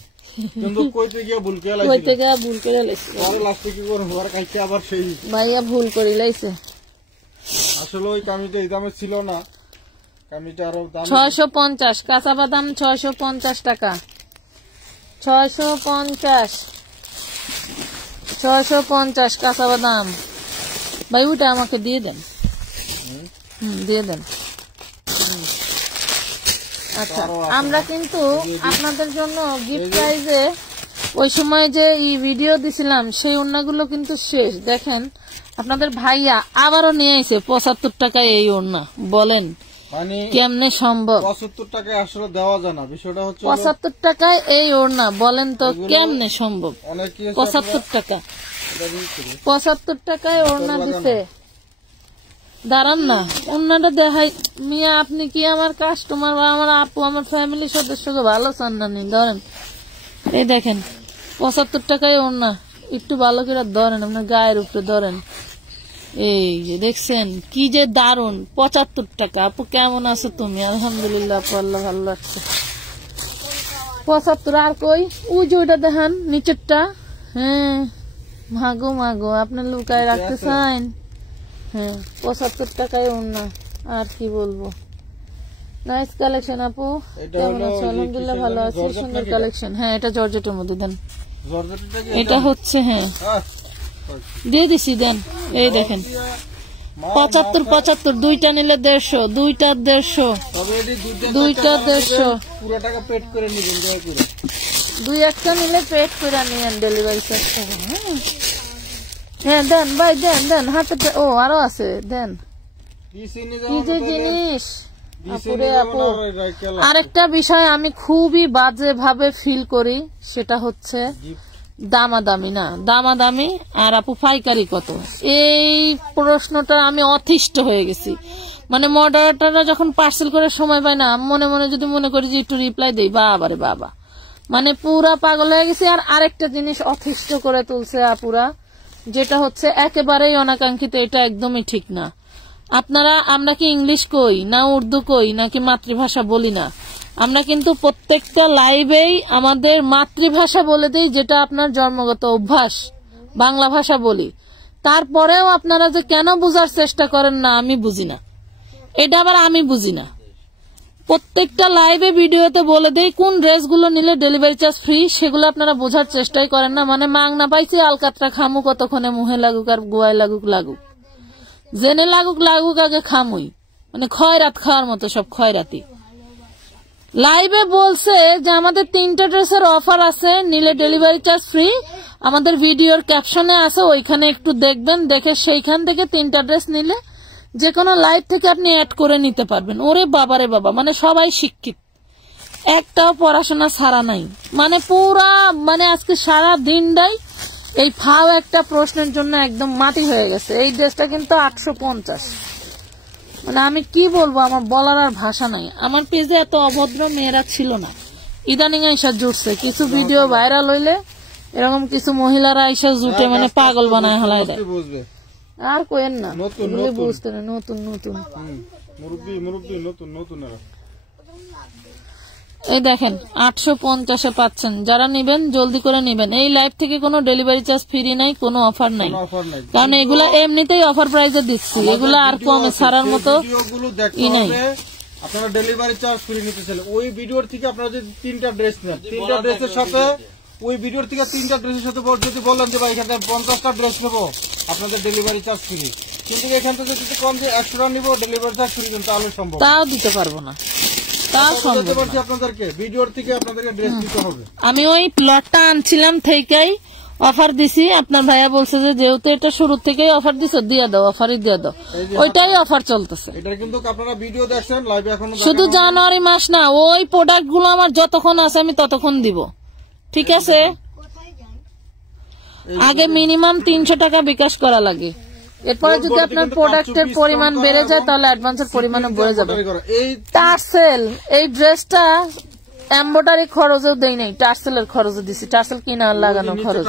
কিন্তু কইতে গিয়ে ভুল করে লাইছি, লাস্টে কি করবো আর কাইতে আবার সেই ভাইয়া ভুল করে লাইছে। আসলে ওই কামিজটা এই দামে ছিল না, কামিজটা আরো দাম। 650 কাঁচা বাদাম, 650 টাকা, 650 কাঁচা বাদাম। ভাই ওটা আমাকে দিয়ে দেন, দিয়ে দেন। আচ্ছা, আমরা কিন্তু আপনাদের জন্য গিফট প্রাইজে ওই সময় যে এই ভিডিও দিছিলাম সেই ওড়নাগুলো কিন্তু শেষ। দেখেন আপনাদের ভাইয়া আবারও নিয়ে এসে 75 টাকায় এই ওড়না। বলেন মানে কেমনে সম্ভব? 75 টাকায় আসলে দেওয়া যায় না, বিষয়টা হচ্ছে 75 টাকায় এই ওড়না, বলেন তো কেমনে সম্ভব? 75 টাকা, 75 টাকায় ওড়না দিছে। দাঁড়ান না, ওড়নাটা দেখাই মিয়া। আপনি কি আমার কাস্টমার বা আমার আপু, আমার ফ্যামিলির সদস্যকে ভালো চান না? নি ধরেন, এই দেখেন 75 টাকায় ওড়না, একটু ভালো করে ধরেন, আপনার গায়ের উপরে ধরেন। এই যে দেখছেন কি যে দারুন, 75 টাকা। আপু কেমন আছো তুমি? আলহামদুলিল্লাহ আপু, আল্লাহ ভালো লাগছে। 75 আর কই ওই যে ওইটা দেখান নিচেরটা। হ্যাঁ মাগো মাগো, আপনার লুকায় রাখতে চান? হ্যাঁ 75 টাকায় ওড়না, আর কি বলবো। নাইস কালেকশন আপু, কেমন আছো? আলহামদুলিল্লাহ ভালো আছি, সুন্দর কালেকশন। হ্যাঁ এটা জর্জেটের মধ্যে দেন, এটা হচ্ছে হ্যাঁ দিয়ে দিছি দেন। এই দেখেন 75 দুইটা নিলে 150, দুইটা 150, দুইটা 150, পুরো টাকা পেড করে নিবেন দয়া করে। দুই একটা নিলে পেড করে নিয়েন, ডেলিভারি চার্জ হবে। হ্যাঁ দেন ভাই দেন দেন, হাতে ও আরো আছে দেন। কি যে জিনিস আপুরে আপু। আরেকটা বিষয় আমি খুবই বাজে ভাবে ফিল করি, সেটা হচ্ছে দামাদামি না, দামাদামি আর আপু পাইকারি কত, এই প্রশ্নটা আমি অতিষ্ঠ হয়ে গেছি। মানে মডারেটররা যখন পার্সেল করে সময় পায় না, মনে মনে যদি মনে করি যে একটু রিপ্লাই দেই, বাবা রে বাবা, মানে পুরা পাগল হয়ে গেছি। আর আরেকটা জিনিস অতিষ্ঠ করে তুলছে আপুরা, যেটা হচ্ছে একেবারেই অনাকাঙ্ক্ষিত, এটা একদমই ঠিক না। আপনারা, আমরা কি ইংলিশ কই না উর্দু কই নাকি মাতৃভাষা বলি না? আমরা কিন্তু প্রত্যেকটা লাইভেই আমাদের মাতৃভাষা বলে দেই, যেটা আপনার জন্মগত অভ্যাস, বাংলা ভাষা বলি। তারপরেও আপনারা যে কেন বোঝার চেষ্টা করেন না আমি বুঝি না, এটা আবার আমি বুঝি না। প্রত্যেকটা লাইভে ভিডিওতে বলে দেই কোন ড্রেসগুলো নিলে ডেলিভারি চার্জ ফ্রি, সেগুলো আপনারা বোঝার চেষ্টাই করেন না। মানে মাং না পাইছি আলকাতরা খামু, কতক্ষণে মুহে লাগুক আর গোয়ায় লাগুক লাগুক, জেনে লাগুক লাগুক, আগে খামুই। মানে খয়রাত খাওয়ার মতো সব খয়রাতি। লাইভে বলছে যে আমাদের 3টা ড্রেসের অফার আছে, নিলে ডেলিভারি চার্জ ফ্রি। আমাদের ভিডিওর ক্যাপশনে আছে, ওইখানে একটু দেখবেন, দেখে সেইখান থেকে 3টা ড্রেস নিলে যে কোনো লাইভ থেকে আপনি অ্যাড করে নিতে পারবেন। ওরে বাবারে বাবা, মানে সবাই শিক্ষিত, একটাও পড়াশোনা ছাড়া নাই। মানে পুরা মানে আজকে সারা দিনটাই এই ফাও একটা প্রশ্নের জন্য একদম মাটি হয়ে গেছে। এই ড্রেসটা কিন্তু 850। মানে আমি কি বলবো, আমার বলার আর ভাষা নাই। আমার পেজে এত অভদ্র মেয়েরা ছিল না, ইদানিং আইসা জুটছে। কিছু ভিডিও ভাইরাল হইলে এরকম কিছু মহিলারা আইসা জুটে, মানে পাগল বানায় হলাই দেয়। আর কোয়েন না, বুঝতে না, নতুন নতুন এই দেখেন 850-এ পাচ্ছেন। যারা নিবেন জলদি করে নিবেন। এই লাইভ থেকে কোনো ডেলিভারি চার্জ ফ্রি নাই, কোনো অফার নাই, কারণ এগুলা এমনিতেই অফার প্রাইসে দিচ্ছি। এগুলা আর কমে ছাড়ার মতো ই নাই। আপনারা ডেলিভারি চার্জ ফ্রি নিতে চাইলে ওই ভিডিওর থেকে আপনারা যদি 3টা ড্রেস নেন, 3টা ড্রেসের সাথে ওই ভিডিওর থেকে 3টা ড্রেসের সাথে যদি বলেন যে ভাই এখানে 50টা ড্রেস নেবো, আপনাদের ডেলিভারি চার্জ ফ্রি। কিন্তু এখান থেকে যদি কম যে 100টা নিবো, ডেলিভারি চার্জ ফ্রি, কিন্তু তাহলে সম্ভব, তাও দিতে পারবো না। আপনাদেরকে আমি ওই প্লটটা আনছিলাম থেকেই অফার দিছি। আপনার ভাইয়া বলছে যে যেহেতু এটা শুরু থেকেই অফার দিছে, দিয়ে দাও, অফারই দিয়ে দাও। ওইটাই অফার চলতেছে। শুধু জানুয়ারি মাস না, ওই প্রোডাক্ট গুলো আমার যতক্ষণ আছে আমি ততক্ষণ দিব, ঠিক আছে? আগে মিনিমাম 300 টাকা বিকাশ করা লাগে। এরপরে যদি আপনার প্রোডাক্টের পরিমাণ বেড়ে যায় তাহলে অ্যাডভান্সের পরিমাণও বেড়ে যাবে। টার্সেল, এই ড্রেসটা এমব্রয়ডারি খরচেও দেই নাই, টার্সেলের খরচে দিছি, টার্সেল কিনা লাগানো খরচ।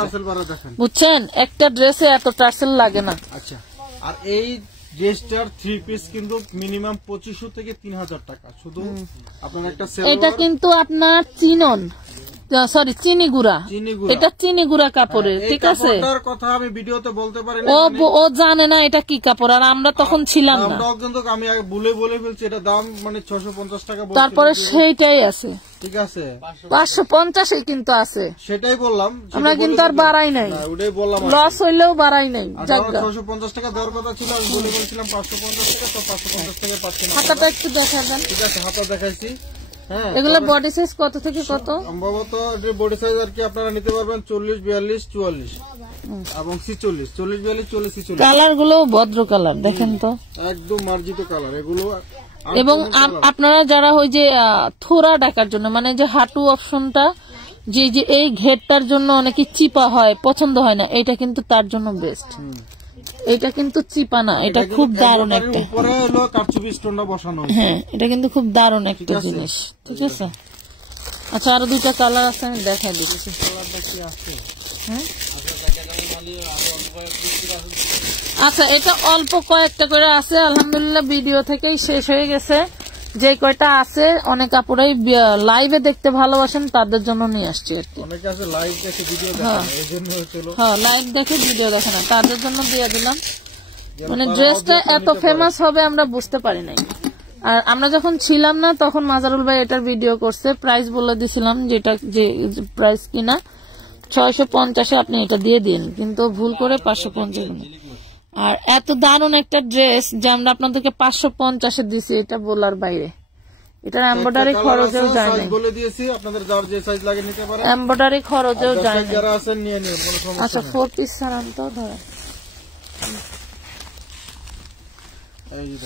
বুঝছেন, একটা ড্রেসে এত টার্সেল লাগে না। আচ্ছা, আর এই ড্রেসটার 3 পিস কিন্তু মিনিমাম 2500 থেকে 3000 টাকা শুধু। আপনার একটা এটা কিন্তু আপনার চিনন, সরি চিনি গুড়া, এটা চিনি গুড়া কাপড়ের, ঠিক আছে? কথা আমি ভিডিওতে বলতে পারি না, ও জানে না এটা কি কাপড়, আর আমরা তখন ছিলাম না। আমি আগে বলে ফেলছি, এটা দাম মানে 650 টাকা। তারপরে সেইটাই আছে, ঠিক আছে, 550 কিন্তু আছে, সেটাই বললাম। আমরা কিন্তু আর বাড়াই নাই, ওটাই বললাম, লস হইলেও বাড়াই নাই। 650 টাকা দেওয়ার কথা ছিল, আমি বলছিলাম 550 টাকা, তো 550 টাকা পাচ্ছি না। হাতাটা একটু দেখা দেন। ঠিক আছে, হাতা দেখাইছি। এগুলো বডি সাইজ কত থেকে কত? সম্ভবত বডি সাইজ আর কি আপনারা নিতে পারবেন 40, 42, 44 এবং 46, 40, 42, 44, 46। কালার গুলো ভদ্র কালার, দেখেন তো, একদম মার্জিত কালার এগুলো। এবং আপনারা যারা ওই যে থোড়া ডাকার জন্য, মানে যে হাঁটু অপশনটা, যে এই ঘেরটার জন্য অনেকে চিপা হয়, পছন্দ হয় না, এটা কিন্তু তার জন্য বেস্ট। এটা কিন্তু চিপা না, এটা খুব দারুণ একটা, হ্যাঁ এটা কিন্তু খুব দারুণ একটা জিনিস, ঠিক আছে? আচ্ছা, আরো 2টা কালার আছে, আমি দেখাই দিচ্ছি। আচ্ছা, এটা অল্প কয়েকটা করে আছে, আলহামদুলিল্লাহ ভিডিও থেকেই শেষ হয়ে গেছে। যে কয়টা আছে অনেক আপুরাই লাইভে দেখতে ভালোবাসেন, তাদের জন্য নিয়ে আসছি আর কি। অনেকে আছে লাইভ দেখে ভিডিও দেখে না, এইজন্য হলো হ্যাঁ, লাইভ দেখে ভিডিও দেখে না, তাদের জন্য দিয়ে দিলাম। মানে ড্রেসটা এত ফেমাস হবে আমরা বুঝতে পারি নাই। আর আমরা যখন ছিলাম না তখন মাজারুল ভাই এটার ভিডিও করছে, প্রাইস বলে দিছিলাম যেটা যে প্রাইস কিনা 650-এ আপনি এটা দিয়ে দিন, কিন্তু ভুল করে 550। আর এত দারুণ একটা ড্রেস যে আমরা আপনাদেরকে 550-এ দিছি, এটা বলার বাইরে। এটার এমব্রয়ডারি খরচেও যায় না, বলে দিয়েছি আপনাদের যার যে সাইজ লাগে নিতে পারেন, এমব্রয়ডারি খরচেও যায় না। যারা আছেন নিয়ে নিন, কোনো সমস্যা আচ্ছা, 4 পিস সারান তো ধরে।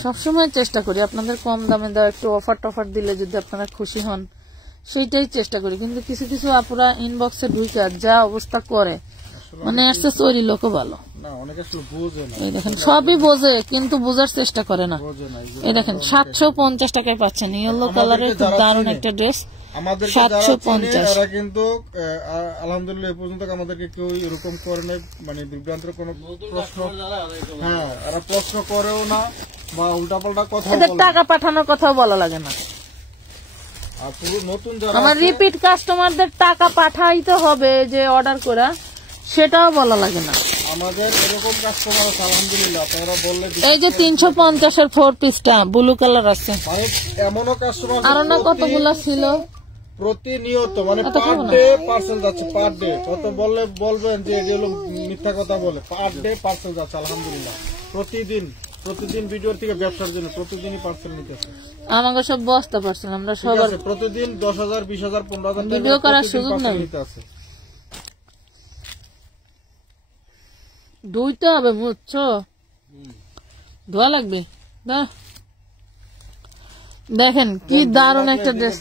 সবসময় চেষ্টা করি আপনাদের কম দামে দেওয়া, একটু অফার টফার দিলে যদি আপনারা খুশি হন সেইটাই চেষ্টা করি। কিন্তু কিছু কিছু আপুরা ইনবক্সে ঢুকে যা অবস্থা করে, মানে আসছে চোরি লোকও ভালো। এই দেখেন সবই বোঝে কিন্তু বোঝার চেষ্টা করে না। এই দেখেন 750 টাকায় পাচ্ছেন ইয়েলো কালারের খুব দারুণ একটা ড্রেস, 750। এরা কিন্তু আলহামদুলিল্লাহ এই পর্যন্ত আমাদেরকে কেউ এরকম করে নাই, মানে বিভ্রান্তের কোনো প্রশ্ন, হ্যাঁ এরা প্রশ্ন করেও না বা উল্টাপাল্টা কথা, এদের টাকা পাঠানোর কথাও বলা লাগে না। আর পুরো নতুন যারা আমার রিপিট কাস্টমারদের টাকা পাঠাইতে হবে যে অর্ডার করা, সেটাও বলা লাগে না। আমাদের এরকম কাস্টমার আছে আলহামদুলিল্লাহ, আপনারা বললে এই যে 350-এর 4 পিসটা ব্লু কালার আছে, মানে এমনও কাস্টমার আর না কতগুলো ছিল প্রতিনিয়ত, মানে পার ডে পার্সেল যাচ্ছে, পার ডে। কত বললে বলবেন যে এটা হলো মিথ্যা কথা বলে, পার ডে পার্সেল যাচ্ছে আলহামদুলিল্লাহ। প্রতিদিন ভিডিওর থেকে ব্যবসার জন্য প্রতিদিনই পার্সেল নিতেছে। আমাকে সব বস্তা পার্সেল, আমরা সবার প্রতিদিন 10,000, 20,000, 15,000 ভিডিও করার সুযোগ নাই। ধুইতে হবে, বুঝছো? ধোয়া লাগবে। দেখেন কি দারুণ একটা ড্রেস।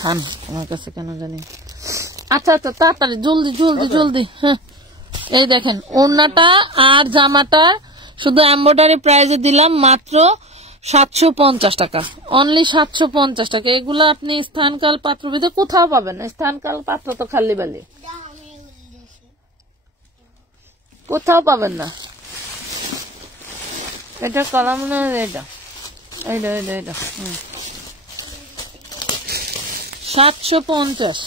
খান আমার কাছে কেন জানি। আচ্ছা আচ্ছা, তাড়াতাড়ি জলদি জলদি জলদি। হ্যাঁ, এই দেখেন ওড়নাটা আর জামাটা শুধু এমব্রয়ডারি প্রাইজে দিলাম মাত্র 750 টাকা, অনলি 750 টাকা। এগুলো আপনি স্থানকাল পাত্রভেদে কোথাও পাবেন না। স্থানকাল পাত্র তো খালি বালি, কোথাও পাবেন না। এটা কলাম না, এটা এইটা এইটা এইটা 750।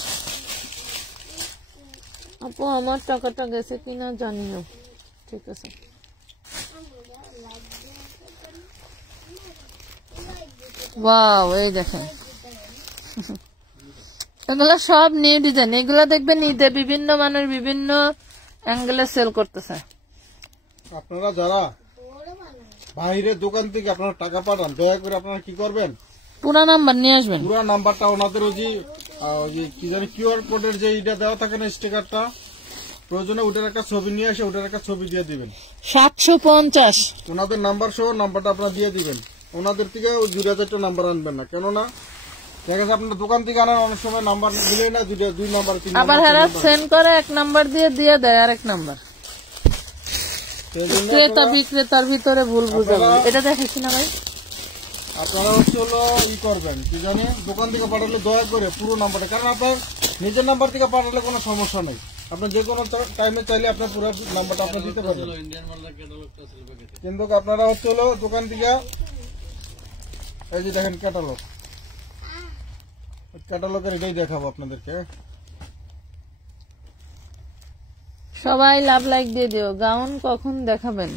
আপু আমার টাকাটা গেছে কিনা জানিও। ঠিক আছে, ওয়াও, এই দেখেন এগুলো সব নিউ ডিজাইন। এগুলা দেখবেন ঈদে বিভিন্ন মানের বিভিন্ন অ্যাঙ্গেলে সেল করতেছে। আপনারা যারা বাইরের দোকান থেকে আপনারা টাকা পাঠান, দয়া করে আপনারা কি করবেন, পুরা নাম্বার নিয়ে আসবেন। পুরা নাম্বারটা ওনাদের ওই যে কি জানি কিউআর কোডের যে এটা দেওয়া থাকে না, স্টিকারটা, প্রয়োজনে ওটার একটা ছবি নিয়ে এসে ওটার একটা ছবি দিয়ে দিবেন। 750 ওনাদের নাম্বার সহ নাম্বারটা আপনারা দিয়ে দিবেন। ওনাদের থেকে 2000টা নাম্বার আনবেন না, কেননা দেখা যাচ্ছে আপনার দোকান থেকে আনার অনেক সময় নাম্বার দিলেই না, 2 নাম্বার 3 আবার হেরা সেন্ড করে এক নাম্বার দিয়ে দেয় আরেক নাম্বার। ক্রেতা বিক্রেতার ভিতরে ভুল বুঝাবো, এটা দেখেছি না ভাই। আপনারা হলো ই করবেন কি জানি, দোকান থেকে পাঠালে দয়া করে পুরো নাম্বারটা, কারণ আপনার নিজের নাম্বার থেকে পাঠালে কোনো সমস্যা নেই, আপনার যে কোনো টাইমে চাইলে আপনার পুরো নাম্বারটা আপনার দিতে পারবেন। কিন্তু আপনারা হলো দোকান থেকে এই যে দেখেন ক্যাটালগের এটাই দেখাবো আপনাদেরকে। সবাই লাভ লাইক দিয়ে দিও। গাউন কখন দেখাবেন?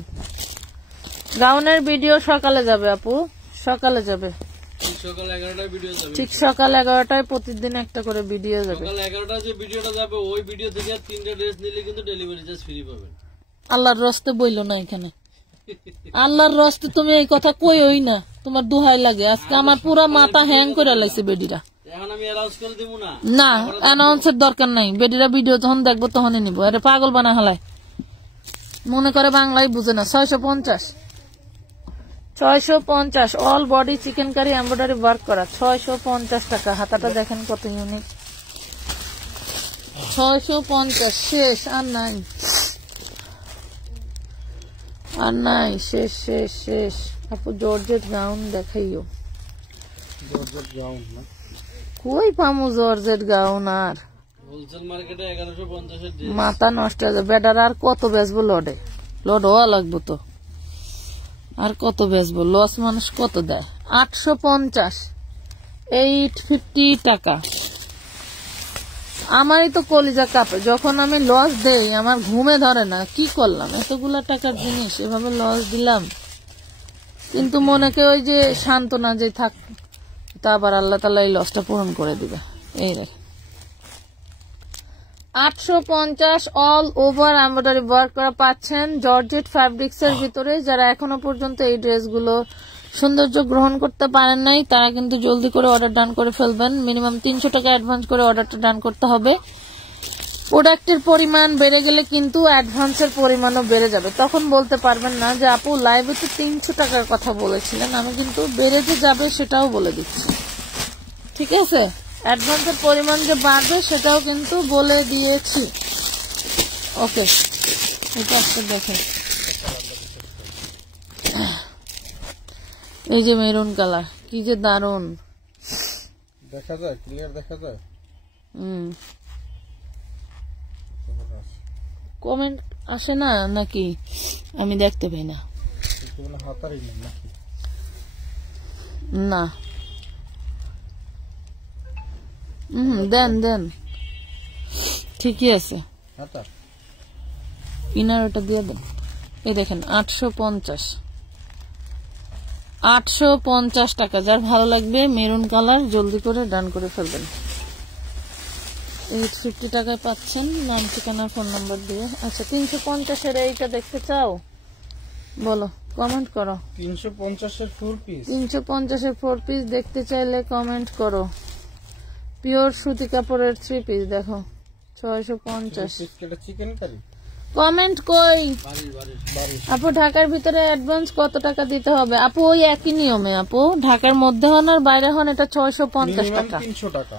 গাউনের ভিডিও সকালে যাবে আপু, সকালে যাবে, ঠিক সকাল 11টায় প্রতিদিন একটা করে ভিডিও যাবে। সকাল 11টায় যে ভিডিওটা যাবে ওই ভিডিও থেকে 3টা ড্রেস নিলে কিন্তু ডেলিভারি চার্জ ফ্রি পাবেন। আল্লাহর রস্তে বইলো না এখানে, আল্লাহর রস্তে তুমি এই কথা কইই না, তোমার দোহাই লাগে। আজকে আমার পুরা মাথা হ্যাং করে লাইছে বেডিরা। এখন আমি অ্যানাউন্স করে দেব না, না অ্যানাউন্সের দরকার নাই, বেডিরা ভিডিও যখন দেখবো তখনই নিব। আরে পাগল বানা হালায়, মনে করে বাংলায় বুঝে না। 650 all body chikankari embroidery work করা, 650 টাকা। হাতাটা দেখেন কত ইউনিক, 650 শেষ, আর নাই আর নাই, শেষ শেষ শেষ। আপু জর্জেট গাউন দেখাইও। জর্জেট গাউন না কই পামু জর্জেট গাউন? আর হোলসেল মার্কেটে 1150 এর ড্রেস। মাথা নষ্ট হয়ে যাবে। বেটার আর কত বেচবো লডে? লড হওয়া লাগবো তো, আর কত বেচবো? লস মানুষ কত দেয়? 850, 850 টাকা। আমারই তো কলিজা কাঁপে যখন আমি লস দেই, আমার ঘুমে ধরে না। কি করলাম? এতগুলা টাকার জিনিস এভাবে লস দিলাম। কিন্তু মনেকে ওই যে সান্ত্বনা যে থাক, তা আবার আল্লাহ তাআলা এই লসটা পূরণ করে দিবে। এই দেখেন 850 অল ওভার এমব্রয়ডারি ওয়ার্ক করা পাচ্ছেন জর্জেট ফ্যাব্রিক্স এর ভিতরে। যারা এখনো পর্যন্ত এই ড্রেসগুলো সৌন্দর্য গ্রহণ করতে পারেন নাই, তারা কিন্তু জলদি করে অর্ডার ডান করে ফেলবেন। মিনিমাম 300 টাকা অ্যাডভান্স করে অর্ডারটা ডান করতে হবে। প্রোডাক্টের পরিমাণ বেড়ে গেলে কিন্তু অ্যাডভান্সের পরিমাণও বেড়ে যাবে। তখন বলতে পারবেন না যে আপু লাইভে তো 300 টাকার কথা বলেছিলেন। আমি কিন্তু বেড়ে যে যাবে সেটাও বলে দিচ্ছি, ঠিক আছে? অ্যাডভান্সের পরিমাণ যে বাড়বে সেটাও কিন্তু বলে দিয়েছি। ওকে, এটা একটা দেখেন, এই যে মেরুন কালার, কি যে দারুন দেখা যায়, ক্লিয়ার দেখা যায়। কমেন্ট আসে না নাকি? আমি দেখতে পাই না। হাতারই নেই নাকি? না, দেন দেন, ঠিকই আছে। হাতার ইনার ওটা দিয়ে দেন। এই দেখেন 850 টাকা। যার ভালো লাগবে মেরুন কালার জলদি করে ডান করে ফেলবেন। 850 টাকায় পাচ্ছেন, নাম ঠিকানা ফোন নাম্বার দিয়ে। আচ্ছা 350 এর এইটা দেখতে চাও? বলো, কমেন্ট করো। 350 এর 4 পিস, 350 এর 4 পিস দেখতে চাইলে কমেন্ট করো। পিওর সুতি কাপড়ের 3 পিস দেখো 650। এটা চিকেন কারি। কমেন্ট কই? বাড়ি আপু ঢাকার ভিতরে অ্যাডভান্স কত টাকা দিতে হবে? আপু ওই একই নিয়মে। আপু ঢাকার মধ্যে হন আর বাইরে হন, এটা 650 টাকা, 300 টাকা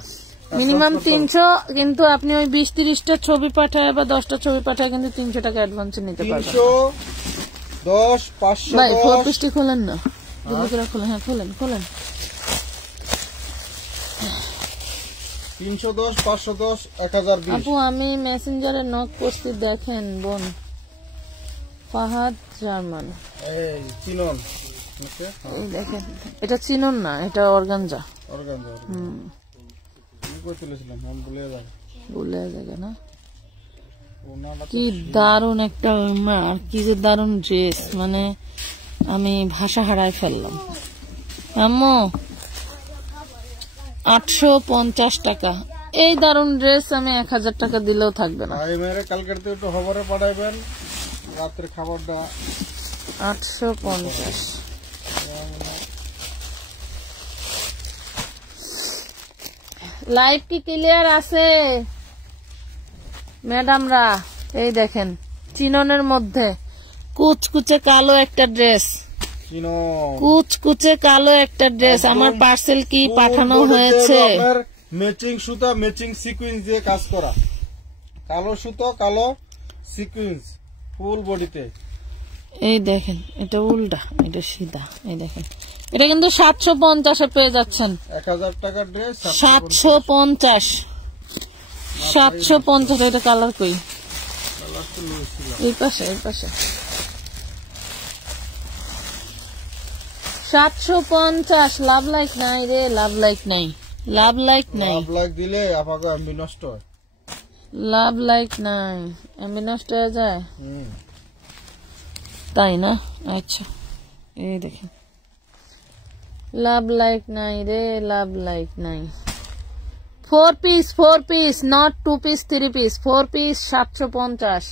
মিনিমাম 300। কিন্তু আপনি ওই 20-30টা ছবি পাঠায় বা 10টা ছবি পাঠায় কিন্তু 300 টাকা অ্যাডভান্স নিতে পারবেন। 310, 510। ভাই 4 পিসটি খোলেন না, জলদি করে খোলেন। হ্যাঁ খোলেন খোলেন। 310, 510, 1020। আপু আমি মেসেঞ্জারে নক করছি, দেখেন বোন। ফাহাদ জার্মান, এই চিনন। ওকে, এই দেখেন। এটা চিনন না, এটা অর্গানজা। অর্গানজা। কি কই তুলেছিলাম আমি ভুলে যাই। ভুলে যাবে না? ওনাটা কি দারুন একটা ওড়না, আর কি যে দারুন ড্রেস, মানে আমি ভাষা হারায় ফেললাম। আম্মু 850 টাকা। এই দারুন ড্রেস আমি 1000 টাকা দিলেও থাকবে না। ভাই মেরে কালকের তো একটু খবরে পাঠাইবেন, রাতের খাবারটা। 850। লাইভ কি ক্লিয়ার আছে ম্যাডামরা? এই দেখেন চিননের মধ্যে কুচকুচে কালো একটা ড্রেস, চিনো কুচকুচে কালো একটা ড্রেস। আমার পার্সেল কি পাঠানো হয়েছে? ম্যাচিং সুতা, ম্যাচিং সিকুয়েন্স দিয়ে কাজ করা, কালো সুতো, কালো সিকুয়েন্স ফুল বডিতে। এই দেখেন, এটা উল্টা, এটা সিধা। এই দেখেন, এটা কিন্তু 750 পেয়ে যাচ্ছেন। 1000 টাকার ড্রেস 750, 750। এটা কালার কই? এই পাশে, এই পাশে। 750। লাভ লাইক নাই রে, লাভ লাইক নাই, লাভ লাইক নাই, লাভ লাইক দিলে আপাকে এমবি নষ্ট হয়। লাভ লাইক নাই, এমবি নষ্ট হয়ে যায়, হুম, তাই না? আচ্ছা এই দেখেন, লাভ লাইক নাই রে, লাভ লাইক নাই। 4 piece, 4 piece, not 2 piece 3 piece, 4 piece 750।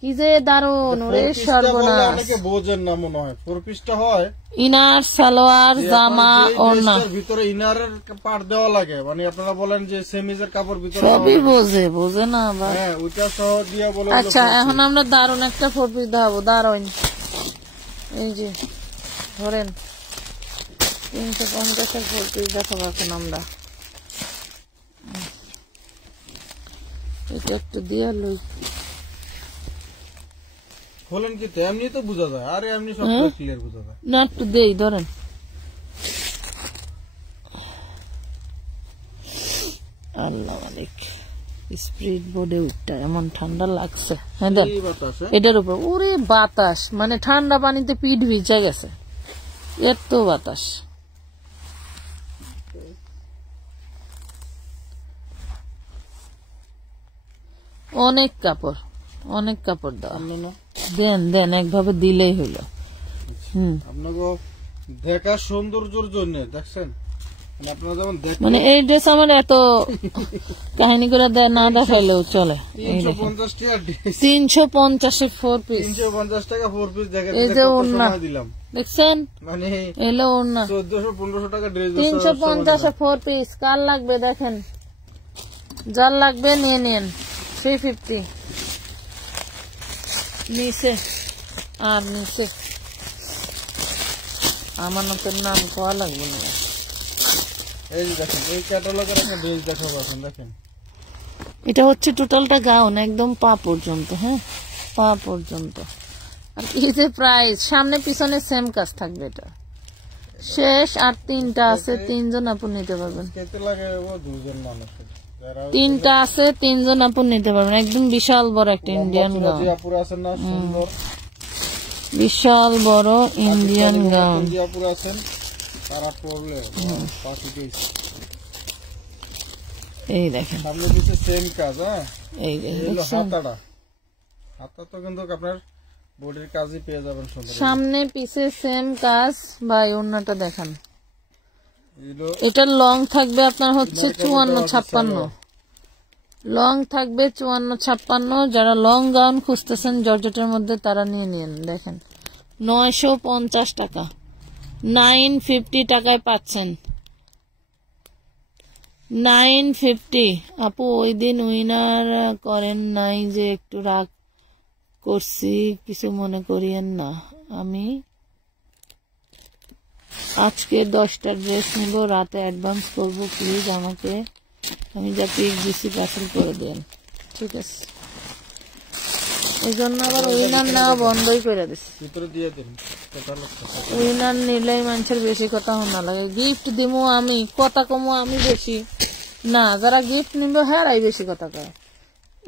কি যে দারুন রে, সর্বনাশ। অনেকে বোঝেন না মনে হয় 4 পিসটা হয় ইনার সালোয়ার জামা ওড়না ভিতরে ইনারের পার দেওয়া লাগে, মানে আপনারা বলেন যে সেমিজের কাপড় ভিতরে সবই বোঝে না আবার। হ্যাঁ ওইটা সহ দিয়া বলে। আচ্ছা এখন আমরা দারুন একটা 4 পিস দেখাবো, দারুন। এই যে ধরেন 350 4 পিস দেখাবো এখন আমরা। এটা একটু দিয়ে লই, খোলেন কি এমনি তো বোঝা যায়, আরে এমনি সব ক্লিয়ার বোঝা যায় না, একটু দেই ধরেন। আল্লাহ মালিক, স্পিড বোর্ডে উঠটা এমন ঠান্ডা লাগছে। হ্যাঁ দেখ এই বাতাস, হ্যাঁ? এটার উপর ওরে বাতাস, মানে ঠান্ডা পানিতে পিঠ ভিজে গেছে, এত বাতাস। অনেক কাপড়, অনেক কাপড় দেওয়া। সামনে না? দেন দেন একভাবে দিলেই হইল। আপনাকে দেখার সৌন্দর্যের জন্য দেখছেন, মানে আপনারা যেমন মানে এই ড্রেস আমার এত কাহিনী করে না দেখাইলেও চলে। 350 টাকা ড্রেস, 350 4 পিস, 350 টাকা 4 পিস দেখেন, এই যে ওড়না দিলাম দেখছেন, মানে এলো ওড়না 1400-1500 টাকা ড্রেস। 350 4 পিস। কার লাগবে দেখেন, যার লাগবে নিয়ে নেন। 350 নিচে আর নিচে আমানতের নাম কোয়া লাগবে না। এই যে দেখেন এই ক্যাটালগের একটা ড্রেস দেখাবো এখন, দেখেন এটা হচ্ছে টোটালটা গাউন একদম পা পর্যন্ত। হ্যাঁ পা পর্যন্ত। আর এই যে প্রাইস সামনে পিছনে সেম কাজ থাকবে, এটা শেষ। আর 3টা আছে, 3জন আপনি নিতে পারবেন। খেতে লাগে ও দুজন মানুষ, যারা 3টা আছে, 3জন আপনি নিতে পারবেন। একদম বিশাল বড় একটা ইন্ডিয়ান গাউন, জিয়াপুর আছেন না, সুন্দর বিশাল বড় ইন্ডিয়ান গাউন। জিয়াপুর আছেন তারা পড়লে পাখি পিস। এই দেখেন সামনে পিছে সেম কাজ। হ্যাঁ এই হলো হাতাটা, হাতা তো কিন্তু আপনার বডির কাজই পেয়ে যাবেন সুন্দর। সামনে পিছে সেম কাজ। ভাই ওড়নাটা দেখান। এগুলো এটা লং থাকবে আপনার হচ্ছে 54-56, লং থাকবে 54-56। যারা লং গাউন খুঁজতেছেন জর্জেটের মধ্যে তারা নিয়ে নিন। দেখেন 950 টাকা, 950 টাকায় পাচ্ছেন। 950। আপু ওই দিন উইনার করেন নাই যে, একটু রাগ করছি, কিছু মনে করিয়েন না। আমি আজকে 10টা ড্রেস নিব, রাতে অ্যাডভান্স করবো প্লিজ আমাকে। আমি যা পিক দিচ্ছি ক্যান্সেল করে দেন, ঠিক আছে? এই জন্য আবার উইনার নেওয়া বন্ধই করে দিচ্ছি। ভিতরে দিয়ে দিন ক্যাটালগ। উইনার নিলেই মানুষের বেশি কথা শোনা লাগে। গিফট দিমু আমি, কথা কমো আমি বেশি না, যারা গিফট নিব হ্যাঁ বেশি কথা কয়।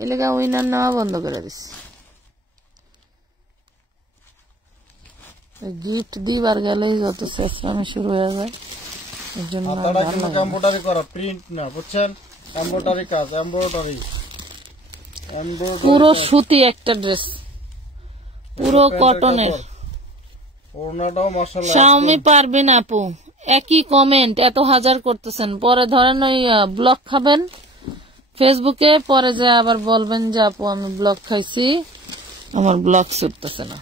এই লেগে উইনার নেওয়া বন্ধ করে দিচ্ছি। গিফট দিবার গেলেই যত চেষ্টানো শুরু হয়ে যায়, এর জন্য হাতাটা কিন্তু এমব্রয়ডারি করা, প্রিন্ট না, বুঝছেন? এমব্রয়ডারি কাজ, এমব্রয়ডারি পুরো সুতি একটা ড্রেস, পুরো কটনের। ওড়নাটাও মাশাআল্লাহ। শাওমি পারবেন আপু, একই কমেন্ট এত হাজার করতেছেন, পরে ধরেন ওই ব্লক খাবেন ফেসবুকে, পরে যে আবার বলবেন যে আপু আমি ব্লক খাইছি, আমার ব্লক ছুটতেছে না,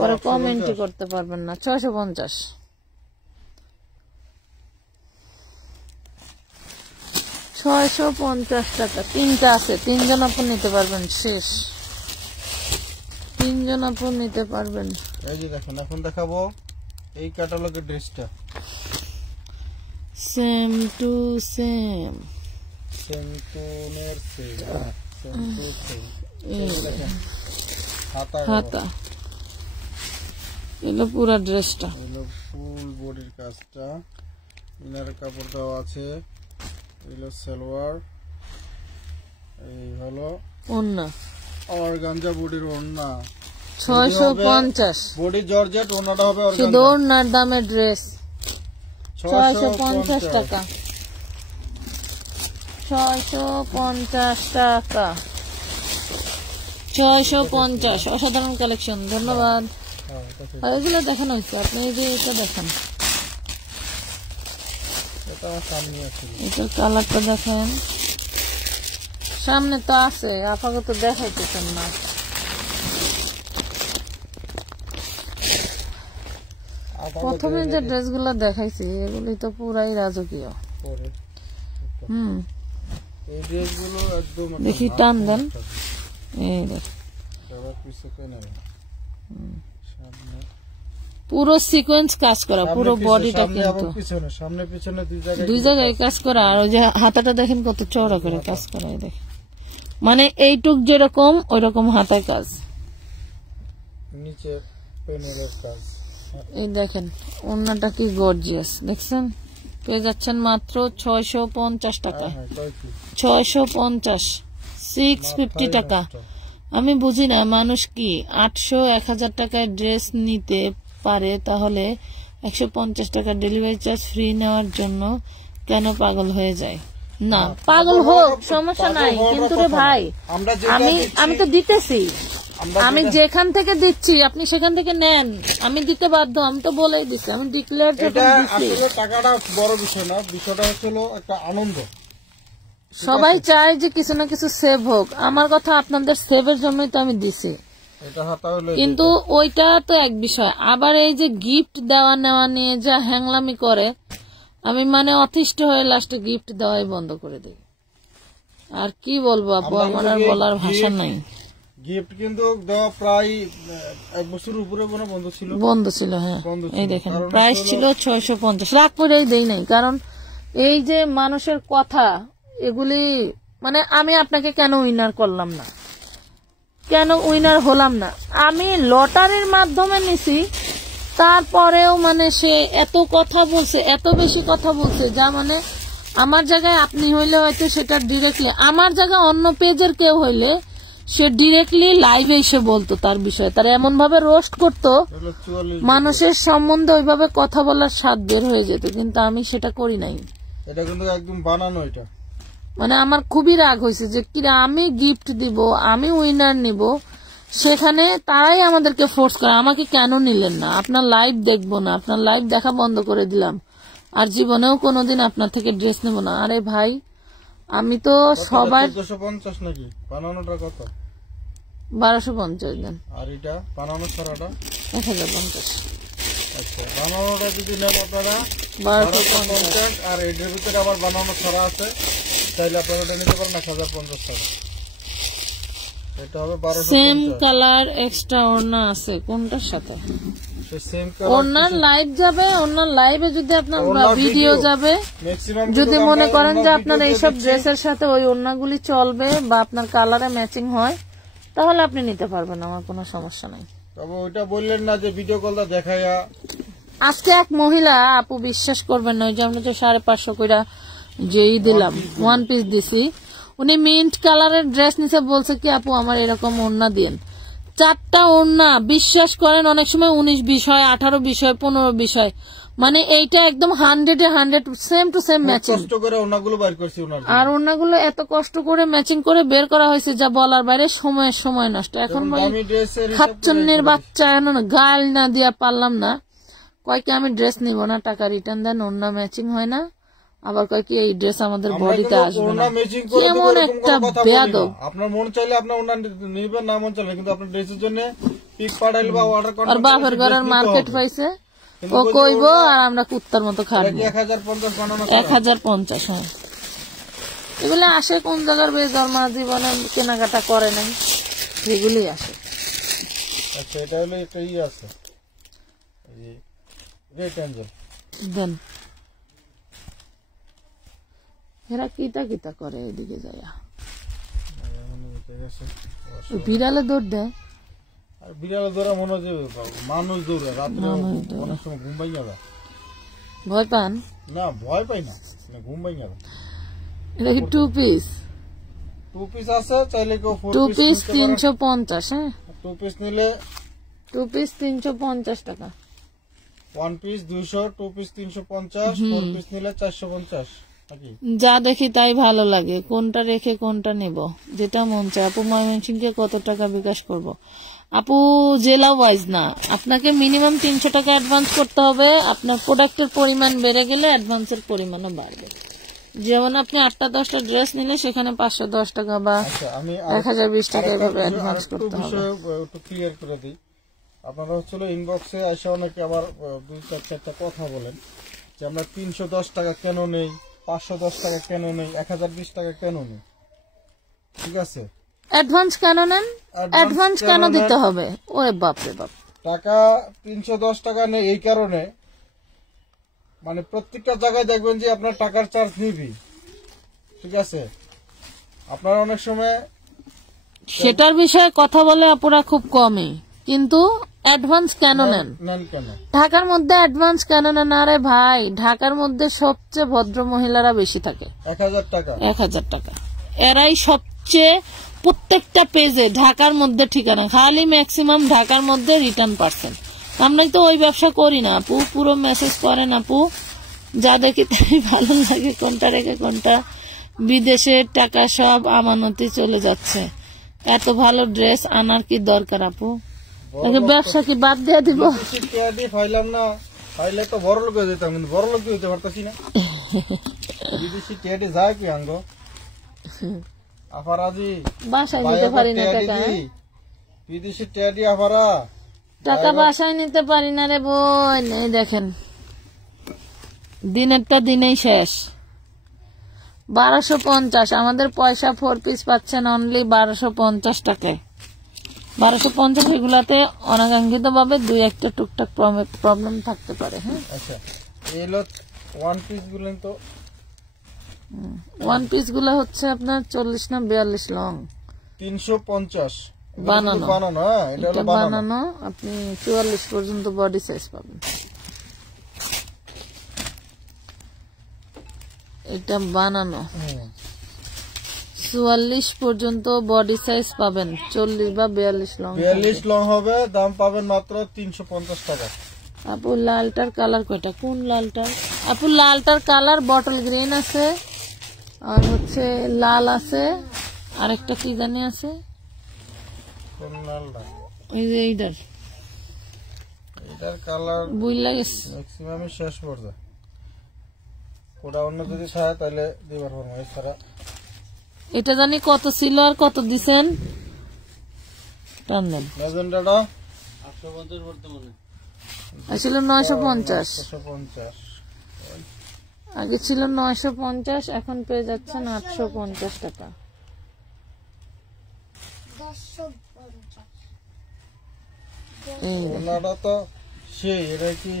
পরে কমেন্টই করতে পারবেন না। 650। 650 টাকা। 3টা আছে, 3জন আপনি নিতে পারবেন। শেষ, 3জন আপনি নিতে পারবেন। এই যে দেখুন এখন দেখাবো এই ক্যাটালগের ড্রেসটা, same to same, same to নের সেম টু সেম। এই দেখেন হাতা, এলো পুরা ড্রেসটা, এলো ফুল বডির কাজটা, ইনার কাপড় দেওয়া আছে, এলো সালোয়ার, এই হলো ওন্না, অর্গানজা বডির ওড়না। 650 বডি জর্জেট, ওড়নাটা হবে শুধু অর্গানজা। ওড়নার দামের ড্রেস 650 টাকা। 650 টাকা, 650। অসাধারণ কালেকশন, ধন্যবাদ। আর এগুলো দেখানো হচ্ছে, আপনি এই যে এটা দেখেন, এটা আমার সামনে আছে। এটার কালারটা দেখেন, সামনে তো আছে, আপাতত দেখাইতেছেন না। প্রথমে যে ড্রেসগুলো দেখাইছি এগুলি তো পুরাই রাজকীয়। এই ড্রেসগুলো একদম দেখি টান দেন, এই দেখ পুরো সিকোয়েন্স কাজ করা, পুরো বডিটা কিন্তু সামনে পিছনে দুই জায়গায় কাজ করা। আর ওই যে হাতাটা দেখেন কত চওড়া করে কাজ করা, দেখেন মানে এইটুক যেরকম ওই রকম হাতার কাজ, নিচে পেনেলের কাজ। এই দেখেন ওড়নাটা কি গর্জিয়াস, দেখছেন পেয়ে যাচ্ছেন মাত্র 650 টাকা। হ্যাঁ, তাই কি? 650, 650 টাকা। আমি বুঝি না মানুষ কি 800-1000 টাকায় ড্রেস নিতে পারে, তাহলে 150 টাকা ডেলিভারি চার্জ ফ্রি নেওয়ার জন্য কেন পাগল হয়ে যায়? না, পাগল হোক, সমস্যা নাই, কিন্তু রে ভাই আমি তো দিতেছি, আমি যেখান থেকে দিচ্ছি আপনি সেখান থেকে নেন, আমি দিতে বাধ্য, আমি তো বলেই দিচ্ছি, আমি ডিক্লেয়ার এটা আসলে টাকাটা বড় বিষয় না, বিষয়টা হচ্ছে একটা আনন্দ। সবাই চায় যে কিছু না কিছু সেভ হোক, আমার কথা আপনাদের সেভের জন্যই তো আমি দিছি, কিন্তু ওইটা তো এক বিষয়। আবার এই যে গিফট দেওয়া নেওয়া নিয়ে যা হ্যাংলামি করে, আমি মানে অতিষ্ঠ হয়ে লাস্টে গিফট দেওয়াই বন্ধ করে দিই। আর কি বলবো আপু, আমার আর বলার ভাষা নাই। গিফট কিন্তু দেওয়া প্রায় 1 বছরের উপরে বন্ধ ছিল। হ্যাঁ, এই দেখেন প্রাইস ছিল 650, রাগ করেই দেই নাই, কারণ এই যে মানুষের কথা এগুলি মানে আমি আপনাকে কেন উইনার করলাম না, কেন উইনার হলাম না, আমি লটারির মাধ্যমে নিছি, তারপরেও মানে সে এত কথা বলছে, এত বেশি কথা বলছে, যা মানে আমার জায়গায় আপনি হইলে হয়তো সেটা ডিরেক্টলি, আমার জায়গায় অন্য পেজের কেউ হইলে সে ডিরেক্টলি লাইভে এসে বলতো তার বিষয়ে, তার এমন ভাবে রোস্ট করতো, মানুষের সম্বন্ধে ওইভাবে কথা বলার স্বাদ বের হয়ে যেত, কিন্তু আমি সেটা করি নাই। এটা কিন্তু একদম বানানো। এটা মানে আমার খুবই রাগ হয়েছে যে কিরা আমি গিফট দিব, আমি উইনার নিব, সেখানে তারাই আমাদেরকে ফোর্স করে, আমাকে কেন নিলেন না, আপনার লাইভ দেখবো না, আপনার লাইভ দেখা বন্ধ করে দিলাম, আর জীবনেও কোনোদিন আপনার থেকে ড্রেস নেব না। আরে ভাই, আমি তো সবার 1250 নাকি বানানোটা কত? 1250 দেন। আর এটা বানানো ছাড়াটা 1050। আচ্ছা, বানানোটা যদি নেন আপনারা 1250, আর এটার ভিতরে আবার বানানো ছাড়া আছে, তাইলে আপনারা এটা নিতে পারেন 1050 টাকা। এটা হবে 1250। সেম কালার এক্সট্রা ওড়না আছে কোনটার সাথে? সেম কালার ওড়নার লাইভ যাবে, ওড়নার লাইভে যদি আপনার ভিডিও যাবে, যদি মনে করেন যে আপনার এইসব ড্রেসের সাথে ওই ওড়নাগুলি চলবে বা আপনার কালারে ম্যাচিং হয়, তাহলে আপনি নিতে পারবেন, আমার কোনো সমস্যা নাই। তবে ওইটা বললেন না যে ভিডিও কলটা দেখাইয়া। আজকে এক মহিলা, আপু বিশ্বাস করবেন না, ওই যে আমরা যে 550 কইরা যেই দিলাম, 1 পিস দিছি, উনি মিন্ট কালারের ড্রেস নিছে, বলছে কি আপু আমার এরকম ওড়না দিন, 4টা ওড়না, বিশ্বাস করেন অনেক সময় 19 বিষয়, 18 বিষয়, 15 বিষয়, মানে এইটা একদম 100 সেম টু সেম ম্যাচিং। আর ওড়নাগুলো এত কষ্ট করে ম্যাচিং করে বের করা হয়েছে, যা বলার বাইরে, সময় নষ্ট। এখন খাচ্চন্নির বাচ্চা, এখন গাল না দিয়া পারলাম না, কয় কি আমি ড্রেস নিব না, টাকা রিটার্ন দেন, ওড়না ম্যাচিং হয় না, আবার কয় কি এই ড্রেস আমাদের বডিতে আসবে না, কেমন একটা বেয়াদব। আপনার মন চাইলে আপনার ওড়না নিবেন, না মন চাইলে কিন্তু আপনার ড্রেসের জন্য পিক পাঠাইলে বা অর্ডার করতে, আর বাপের ঘরের মার্কেট পাইছে, ও কইব আর আমরা কুত্তার মতো খাবো। 1050 বানানো, 1050। হ্যাঁ, এগুলো আসে কোন জায়গার বেজন্মা, জীবনে কেনাকাটা করে নাই, সেগুলি আসে। আচ্ছা, এটা হলো একটা আছে, রেড অ্যাঞ্জেল দেন, এরা কিতা করে এদিকে যাইয়া, বিড়ালে দৌড় দেয়, আর বিড়ালে দৌড়া মনে হয় মানুষ দৌড়ে রাত্রে, অনেক সময় ঘুম ভাঙা যায়। ভয় পান? না, ভয় পাই না, ঘুম ভাঙা যায়। এটা কি 2 পিস? 2 পিস আছে, চাইলে কেউ 2 পিস 350। হ্যাঁ, 2 পিস নিলে 2 পিস 350 টাকা, 1 পিস 200, 2 পিস 350, 4 পিস নিলে 450। যা দেখি তাই ভালো লাগে, কোনটা রেখে কোনটা নেব, যেটা মন চায়। আপু ময়মনসিংহে কত টাকা বিকাশ করব? আপু জেলা ওয়াইজ না, আপনাকে মিনিমাম 300 টাকা অ্যাডভান্স করতে হবে, আপনার প্রোডাক্টের পরিমাণ বেড়ে গেলে অ্যাডভান্সের পরিমাণও বাড়বে। যেমন আপনি 8টা-10টা ড্রেস নিলে সেখানে 510 টাকা বা 1020 টাকা এভাবে অ্যাডভান্স করতে হবে। একটু ক্লিয়ার করে দিই, আপনারা হচ্ছিল ইনবক্সে এসে অনেকে আবার 2-4টা কথা বলেন যে আমরা 310 টাকা কেন নেই, 510 টাকা কেন নেই, 1020 টাকা কেন নেই। ঠিক আছে, অ্যাডভান্স কেন নেন, অ্যাডভান্স কেন দিতে হবে? ওরে বাপ রে বাপ, টাকা 310 টাকা নেই এই কারণে, মানে প্রত্যেকটা জায়গায় দেখবেন যে আপনার টাকার চার্জ নিবি। ঠিক আছে, আপনারা অনেক সময় সেটার বিষয়ে কথা বলে আপুরা খুব কমই, কিন্তু অ্যাডভান্স কেন নেন? নেন কেন? ঢাকার মধ্যে অ্যাডভান্স কেন নেন? আরে ভাই, ঢাকার মধ্যে সবচেয়ে ভদ্র মহিলারা বেশি থাকে। 1000 টাকা। 1000 টাকা। এরাই সবচেয়ে, প্রত্যেকটা পেজে ঢাকার মধ্যে ঠিকানা, খালি ম্যাক্সিমাম ঢাকার মধ্যে রিটার্ন পার্সেন্ট। আমরা তো ওই ব্যবসা করি না আপু, পুরো মেসেজ করেন আপু, যা দেখি তাই ভালো লাগে, কোনটা রেখে কোনটা। বিদেশের টাকা সব আমানতে চলে যাচ্ছে, এত ভালো ড্রেস আনার কি দরকার আপু? ব্যবসা কি বাদ দিয়ে দিব? ফাইলাম না, ফাইলে তো বড় লোক হয়ে যেতাম, কিন্তু বড় লোক হইতে পারতাছি না। বিদেশি টিয়াডি যায় কি আঙ্গ আফারাজি, বাসায় নিতে পারি না টাকা, বিদেশি টিয়াডি আফারা টাকা বাসায় নিতে পারি না রে বোন। এই দেখেন, দিনেরটা দিনেই শেষ। 1250 আমাদের পয়সা 4 পিস পাচ্ছেন অনলি 1250 টাকায়। 1250 এগুলাতে অনাকাঙ্ক্ষিত ভাবে 2-1টা টুকটাক প্রবলেম থাকতে পারে। হ্যাঁ, আচ্ছা, এই হলো ওয়ান পিস গুলো। তো ওয়ান পিস গুলো হচ্ছে আপনার 40 না 42 লং, 350 বানানো। হ্যাঁ, এটা হলো বানানো। আপনি 44 পর্যন্ত বডি সাইজ পাবেন। এটা বানানো 44 পর্যন্ত বডি সাইজ পাবেন, 40 বা 42 লং। 42 লং হবে, দাম পাবেন মাত্র 350 টাকা। আপু লালটার কালার কয়টা? কোন লালটার আপু? লালটার কালার বটল গ্রিন আছে, আর হচ্ছে লাল আছে, আরেকটা কি জানি আছে, কোন লালটা? এই যে এইটার এটার কালার বুইলা গেছে ম্যাক্সিমাম শেষ পড়ছে। ওটা অন্য যদি থাকে তাহলে দিবার পারবো, এছাড়া এটা জানি কত ছিল আর কত দিছেন টান দেন। ম্যাজেন্টাটা 850 বর্তমানে ছিল 950, 950। আগে ছিল 950, এখন পেয়ে যাচ্ছেন 850 টাকা। এই দেখেন। ওনাটা তো সেই, এটা কি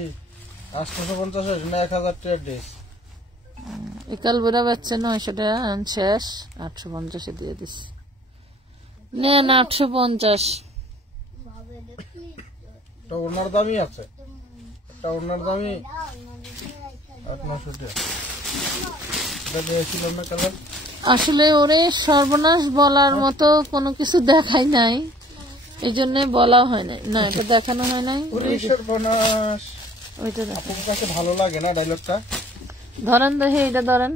850 না 1000 টাকা ড্রেস? একাল বেড়া পাচ্ছে 900 টাকা, শেষ 850 দিয়ে দিচ্ছি। নেন 850। এটা ওনার দামই আছে, এটা ওনার দামই 800 টাকা। এটা দিয়েছিলাম না কালার। আসলে ওরে সর্বনাশ বলার মতো কোনো কিছু দেখাই নাই, এই জন্য বলা হয় নাই। না, এটা দেখানো হয় নাই। সর্বনাশ, ওইটা দেখেন, আপনার কাছে ভালো লাগে না ডায়লগটা? ধরেন দেখে, এটা ধরেন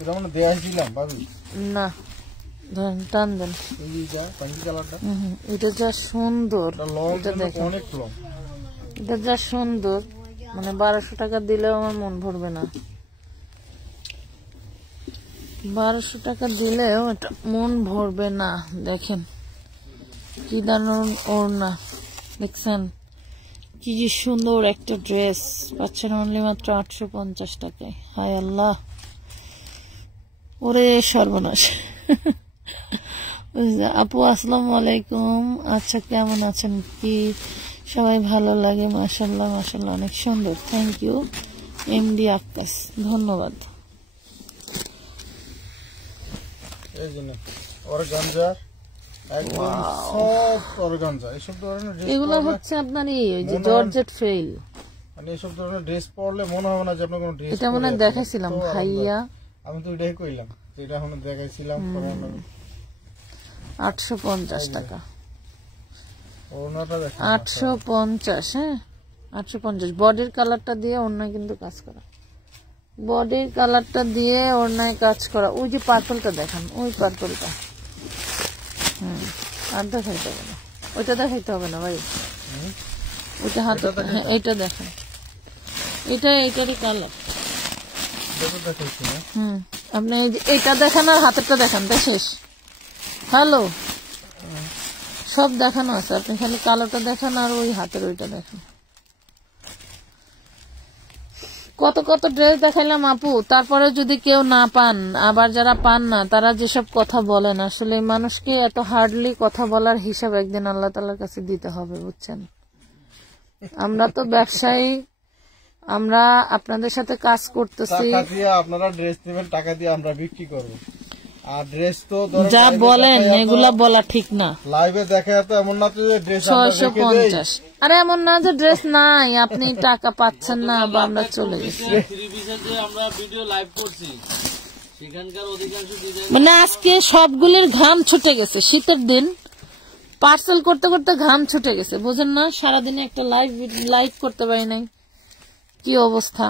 এটা মানে দিয়েছিলাম ভাবি না, ধরেন টান দেন। এইটা পাঙ্কি কালারটা, এটা যা সুন্দর, এটা লং, এটা দেখেন, অনেক লং। এটা যা সুন্দর, মানে 1200 টাকা দিলেও আমার মন ভরবে না। 1200 টাকা দিলেও এটা মন ভরবে না। দেখেন কি দারুণ ওড়না, দেখছেন কি যে সুন্দর একটা ড্রেস পাচ্ছেন অনলি মাত্র 850 টাকায়। হায় আল্লাহ, ওরে সর্বনাশ। আপু আসসালামু আলাইকুম। আচ্ছা, কেমন আছেন? কি সবাই ভালো লাগে? মাশাআল্লাহ মাশাআল্লাহ, অনেক সুন্দর। থ্যাংক ইউ এমডি আক্কাস, ধন্যবাদ। এই জন্য অর্গানজা, একদম সব অর্গানজা। এইসব ধরনের ড্রেস এগুলো হচ্ছে আপনার ওই যে জর্জেট ফেল, মানে এইসব ধরনের ড্রেস পরলে মনে হবে না যে আপনার কোনো ড্রেস। এটা মনে হয় দেখাইছিলাম ভাইয়া, আমি তো এটাই কইলাম, এটা এখন দেখাইছিলাম। 850 টাকা, ওনাটা দেখেন 850। হ্যাঁ 850। বডির কালারটা দিয়ে ওড়নায় কিন্তু কাজ করা, বডির কালারটা দিয়ে ওড়নায় কাজ করা। ওই যে পার্পলটা দেখেন, ওই পার্পলটা। আর দেখাইতে হবে না, ওইটা দেখাইতে হবে না ভাই, ওইটা হাতে। হ্যাঁ এইটা দেখেন, এইটারই কালার। দেখাইছি না। আপনি এই যে এইটা দেখেন আর হাতেরটা দেখান, তা শেষ। হ্যালো, সব দেখানো আছে, আপনি খালি কালোটা দেখান আর ওই হাতের ওইটা দেখেন। কত কত ড্রেস দেখাইলাম আপু, তারপরে যদি কেউ না পান, আবার যারা পান না তারা যেসব কথা বলেন, আসলে মানুষকে এত হার্ডলি কথা বলার হিসাব একদিন আল্লাহ তাআলার কাছে দিতে হবে, বুঝছেন? আমরা তো ব্যবসায়ী, আমরা আপনাদের সাথে কাজ করতেছি। টাকা দিয়ে আপনারা ড্রেস নেবেন, টাকা দিয়ে আমরা বিক্রি করব। আর ড্রেস তো ধরেন যা live এ বলেন দেখায় এগুলা বলা ঠিক না। লাইভে দেখা তো এমন না তো যে ড্রেস আমরা রেখে দেই। 650, আরে এমন না যে ড্রেস নাই, আপনি টাকা পাচ্ছেন না বা আমরা চলে গেছি। থ্রি পিসের যে আমরা ভিডিও লাইভ করছি সেখানকার অধিকাংশ ডিজাইন মানে আজকে সবগুলির ঘাম ছুটে গেছে, শীতের দিন পার্সেল করতে করতে ঘাম ছুটে গেছে, বুঝেন না? সারাদিনে একটা লাইভ করতে পারি নাই, কি অবস্থা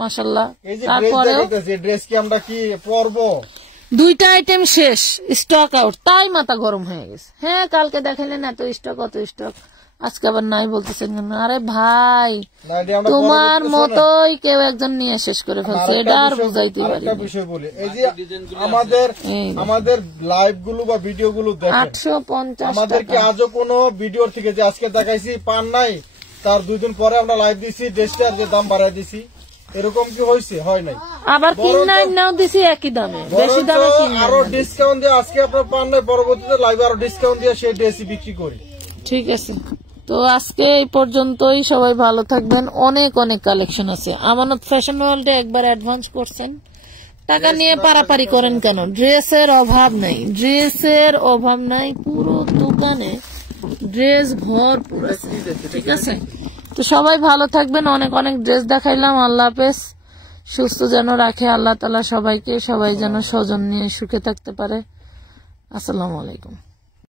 মাশাআল্লাহ। এই যে তারপরেও ড্রেস কি আমরা কি পরবো? 2টা আইটেম শেষ, স্টক আউট, তাই মাথা গরম হয়ে গেছে। হ্যাঁ কালকে দেখালেন এত স্টক অত স্টক, আজকে আবার নাই বলতেছেন কেন? আরে ভাই না, এটা আমরা তোমার পরবর্তীতে মতোই কেউ একজন নিয়ে শেষ করে ফেলছে, এটা আর বুঝাইতে পারি একটা বিষয় বলি, এই যে আমাদের লাইভ গুলো বা ভিডিও গুলো দেখেন, 850 আমাদের কি আজও কোনো ভিডিও থেকে যে আজকে দেখাইছি পান নাই, তার 2 দিন পরে আমরা লাইভ দিছি ড্রেসটার যে দাম বাড়ায় দিছি, এরকম কি হয়েছে? হয় নাই। আবার নাও দিছি একই দামে, বেশি দামে আরো ডিসকাউন্ট দিয়ে আজকে আপনার পান নাই, পরবর্তীতে লাইভে আরো ডিসকাউন্ট দিয়ে সেই ড্রেসই বিক্রি করি। ঠিক আছে, তো আজকে এই পর্যন্তই, সবাই ভালো থাকবেন। অনেক অনেক কালেকশন আছে। আমানত ফ্যাশন ওয়ার্ল্ডে একবার অ্যাডভান্স করছেন, টাকা নিয়ে পারাপারি করেন কেন? ড্রেসের অভাব নাই, ড্রেসের অভাব নাই, পুরো দোকানে ড্রেস ভরপুর আছে। ঠিক আছে, তো সবাই ভালো থাকবেন। অনেক অনেক ড্রেস দেখাইলাম। আল্লাহ হাফেজ, সুস্থ যেন রাখে আল্লাহ তাআলা সবাইকে, সবাই যেন স্বজন নিয়ে সুখে থাকতে পারে। আসসালামু আলাইকুম।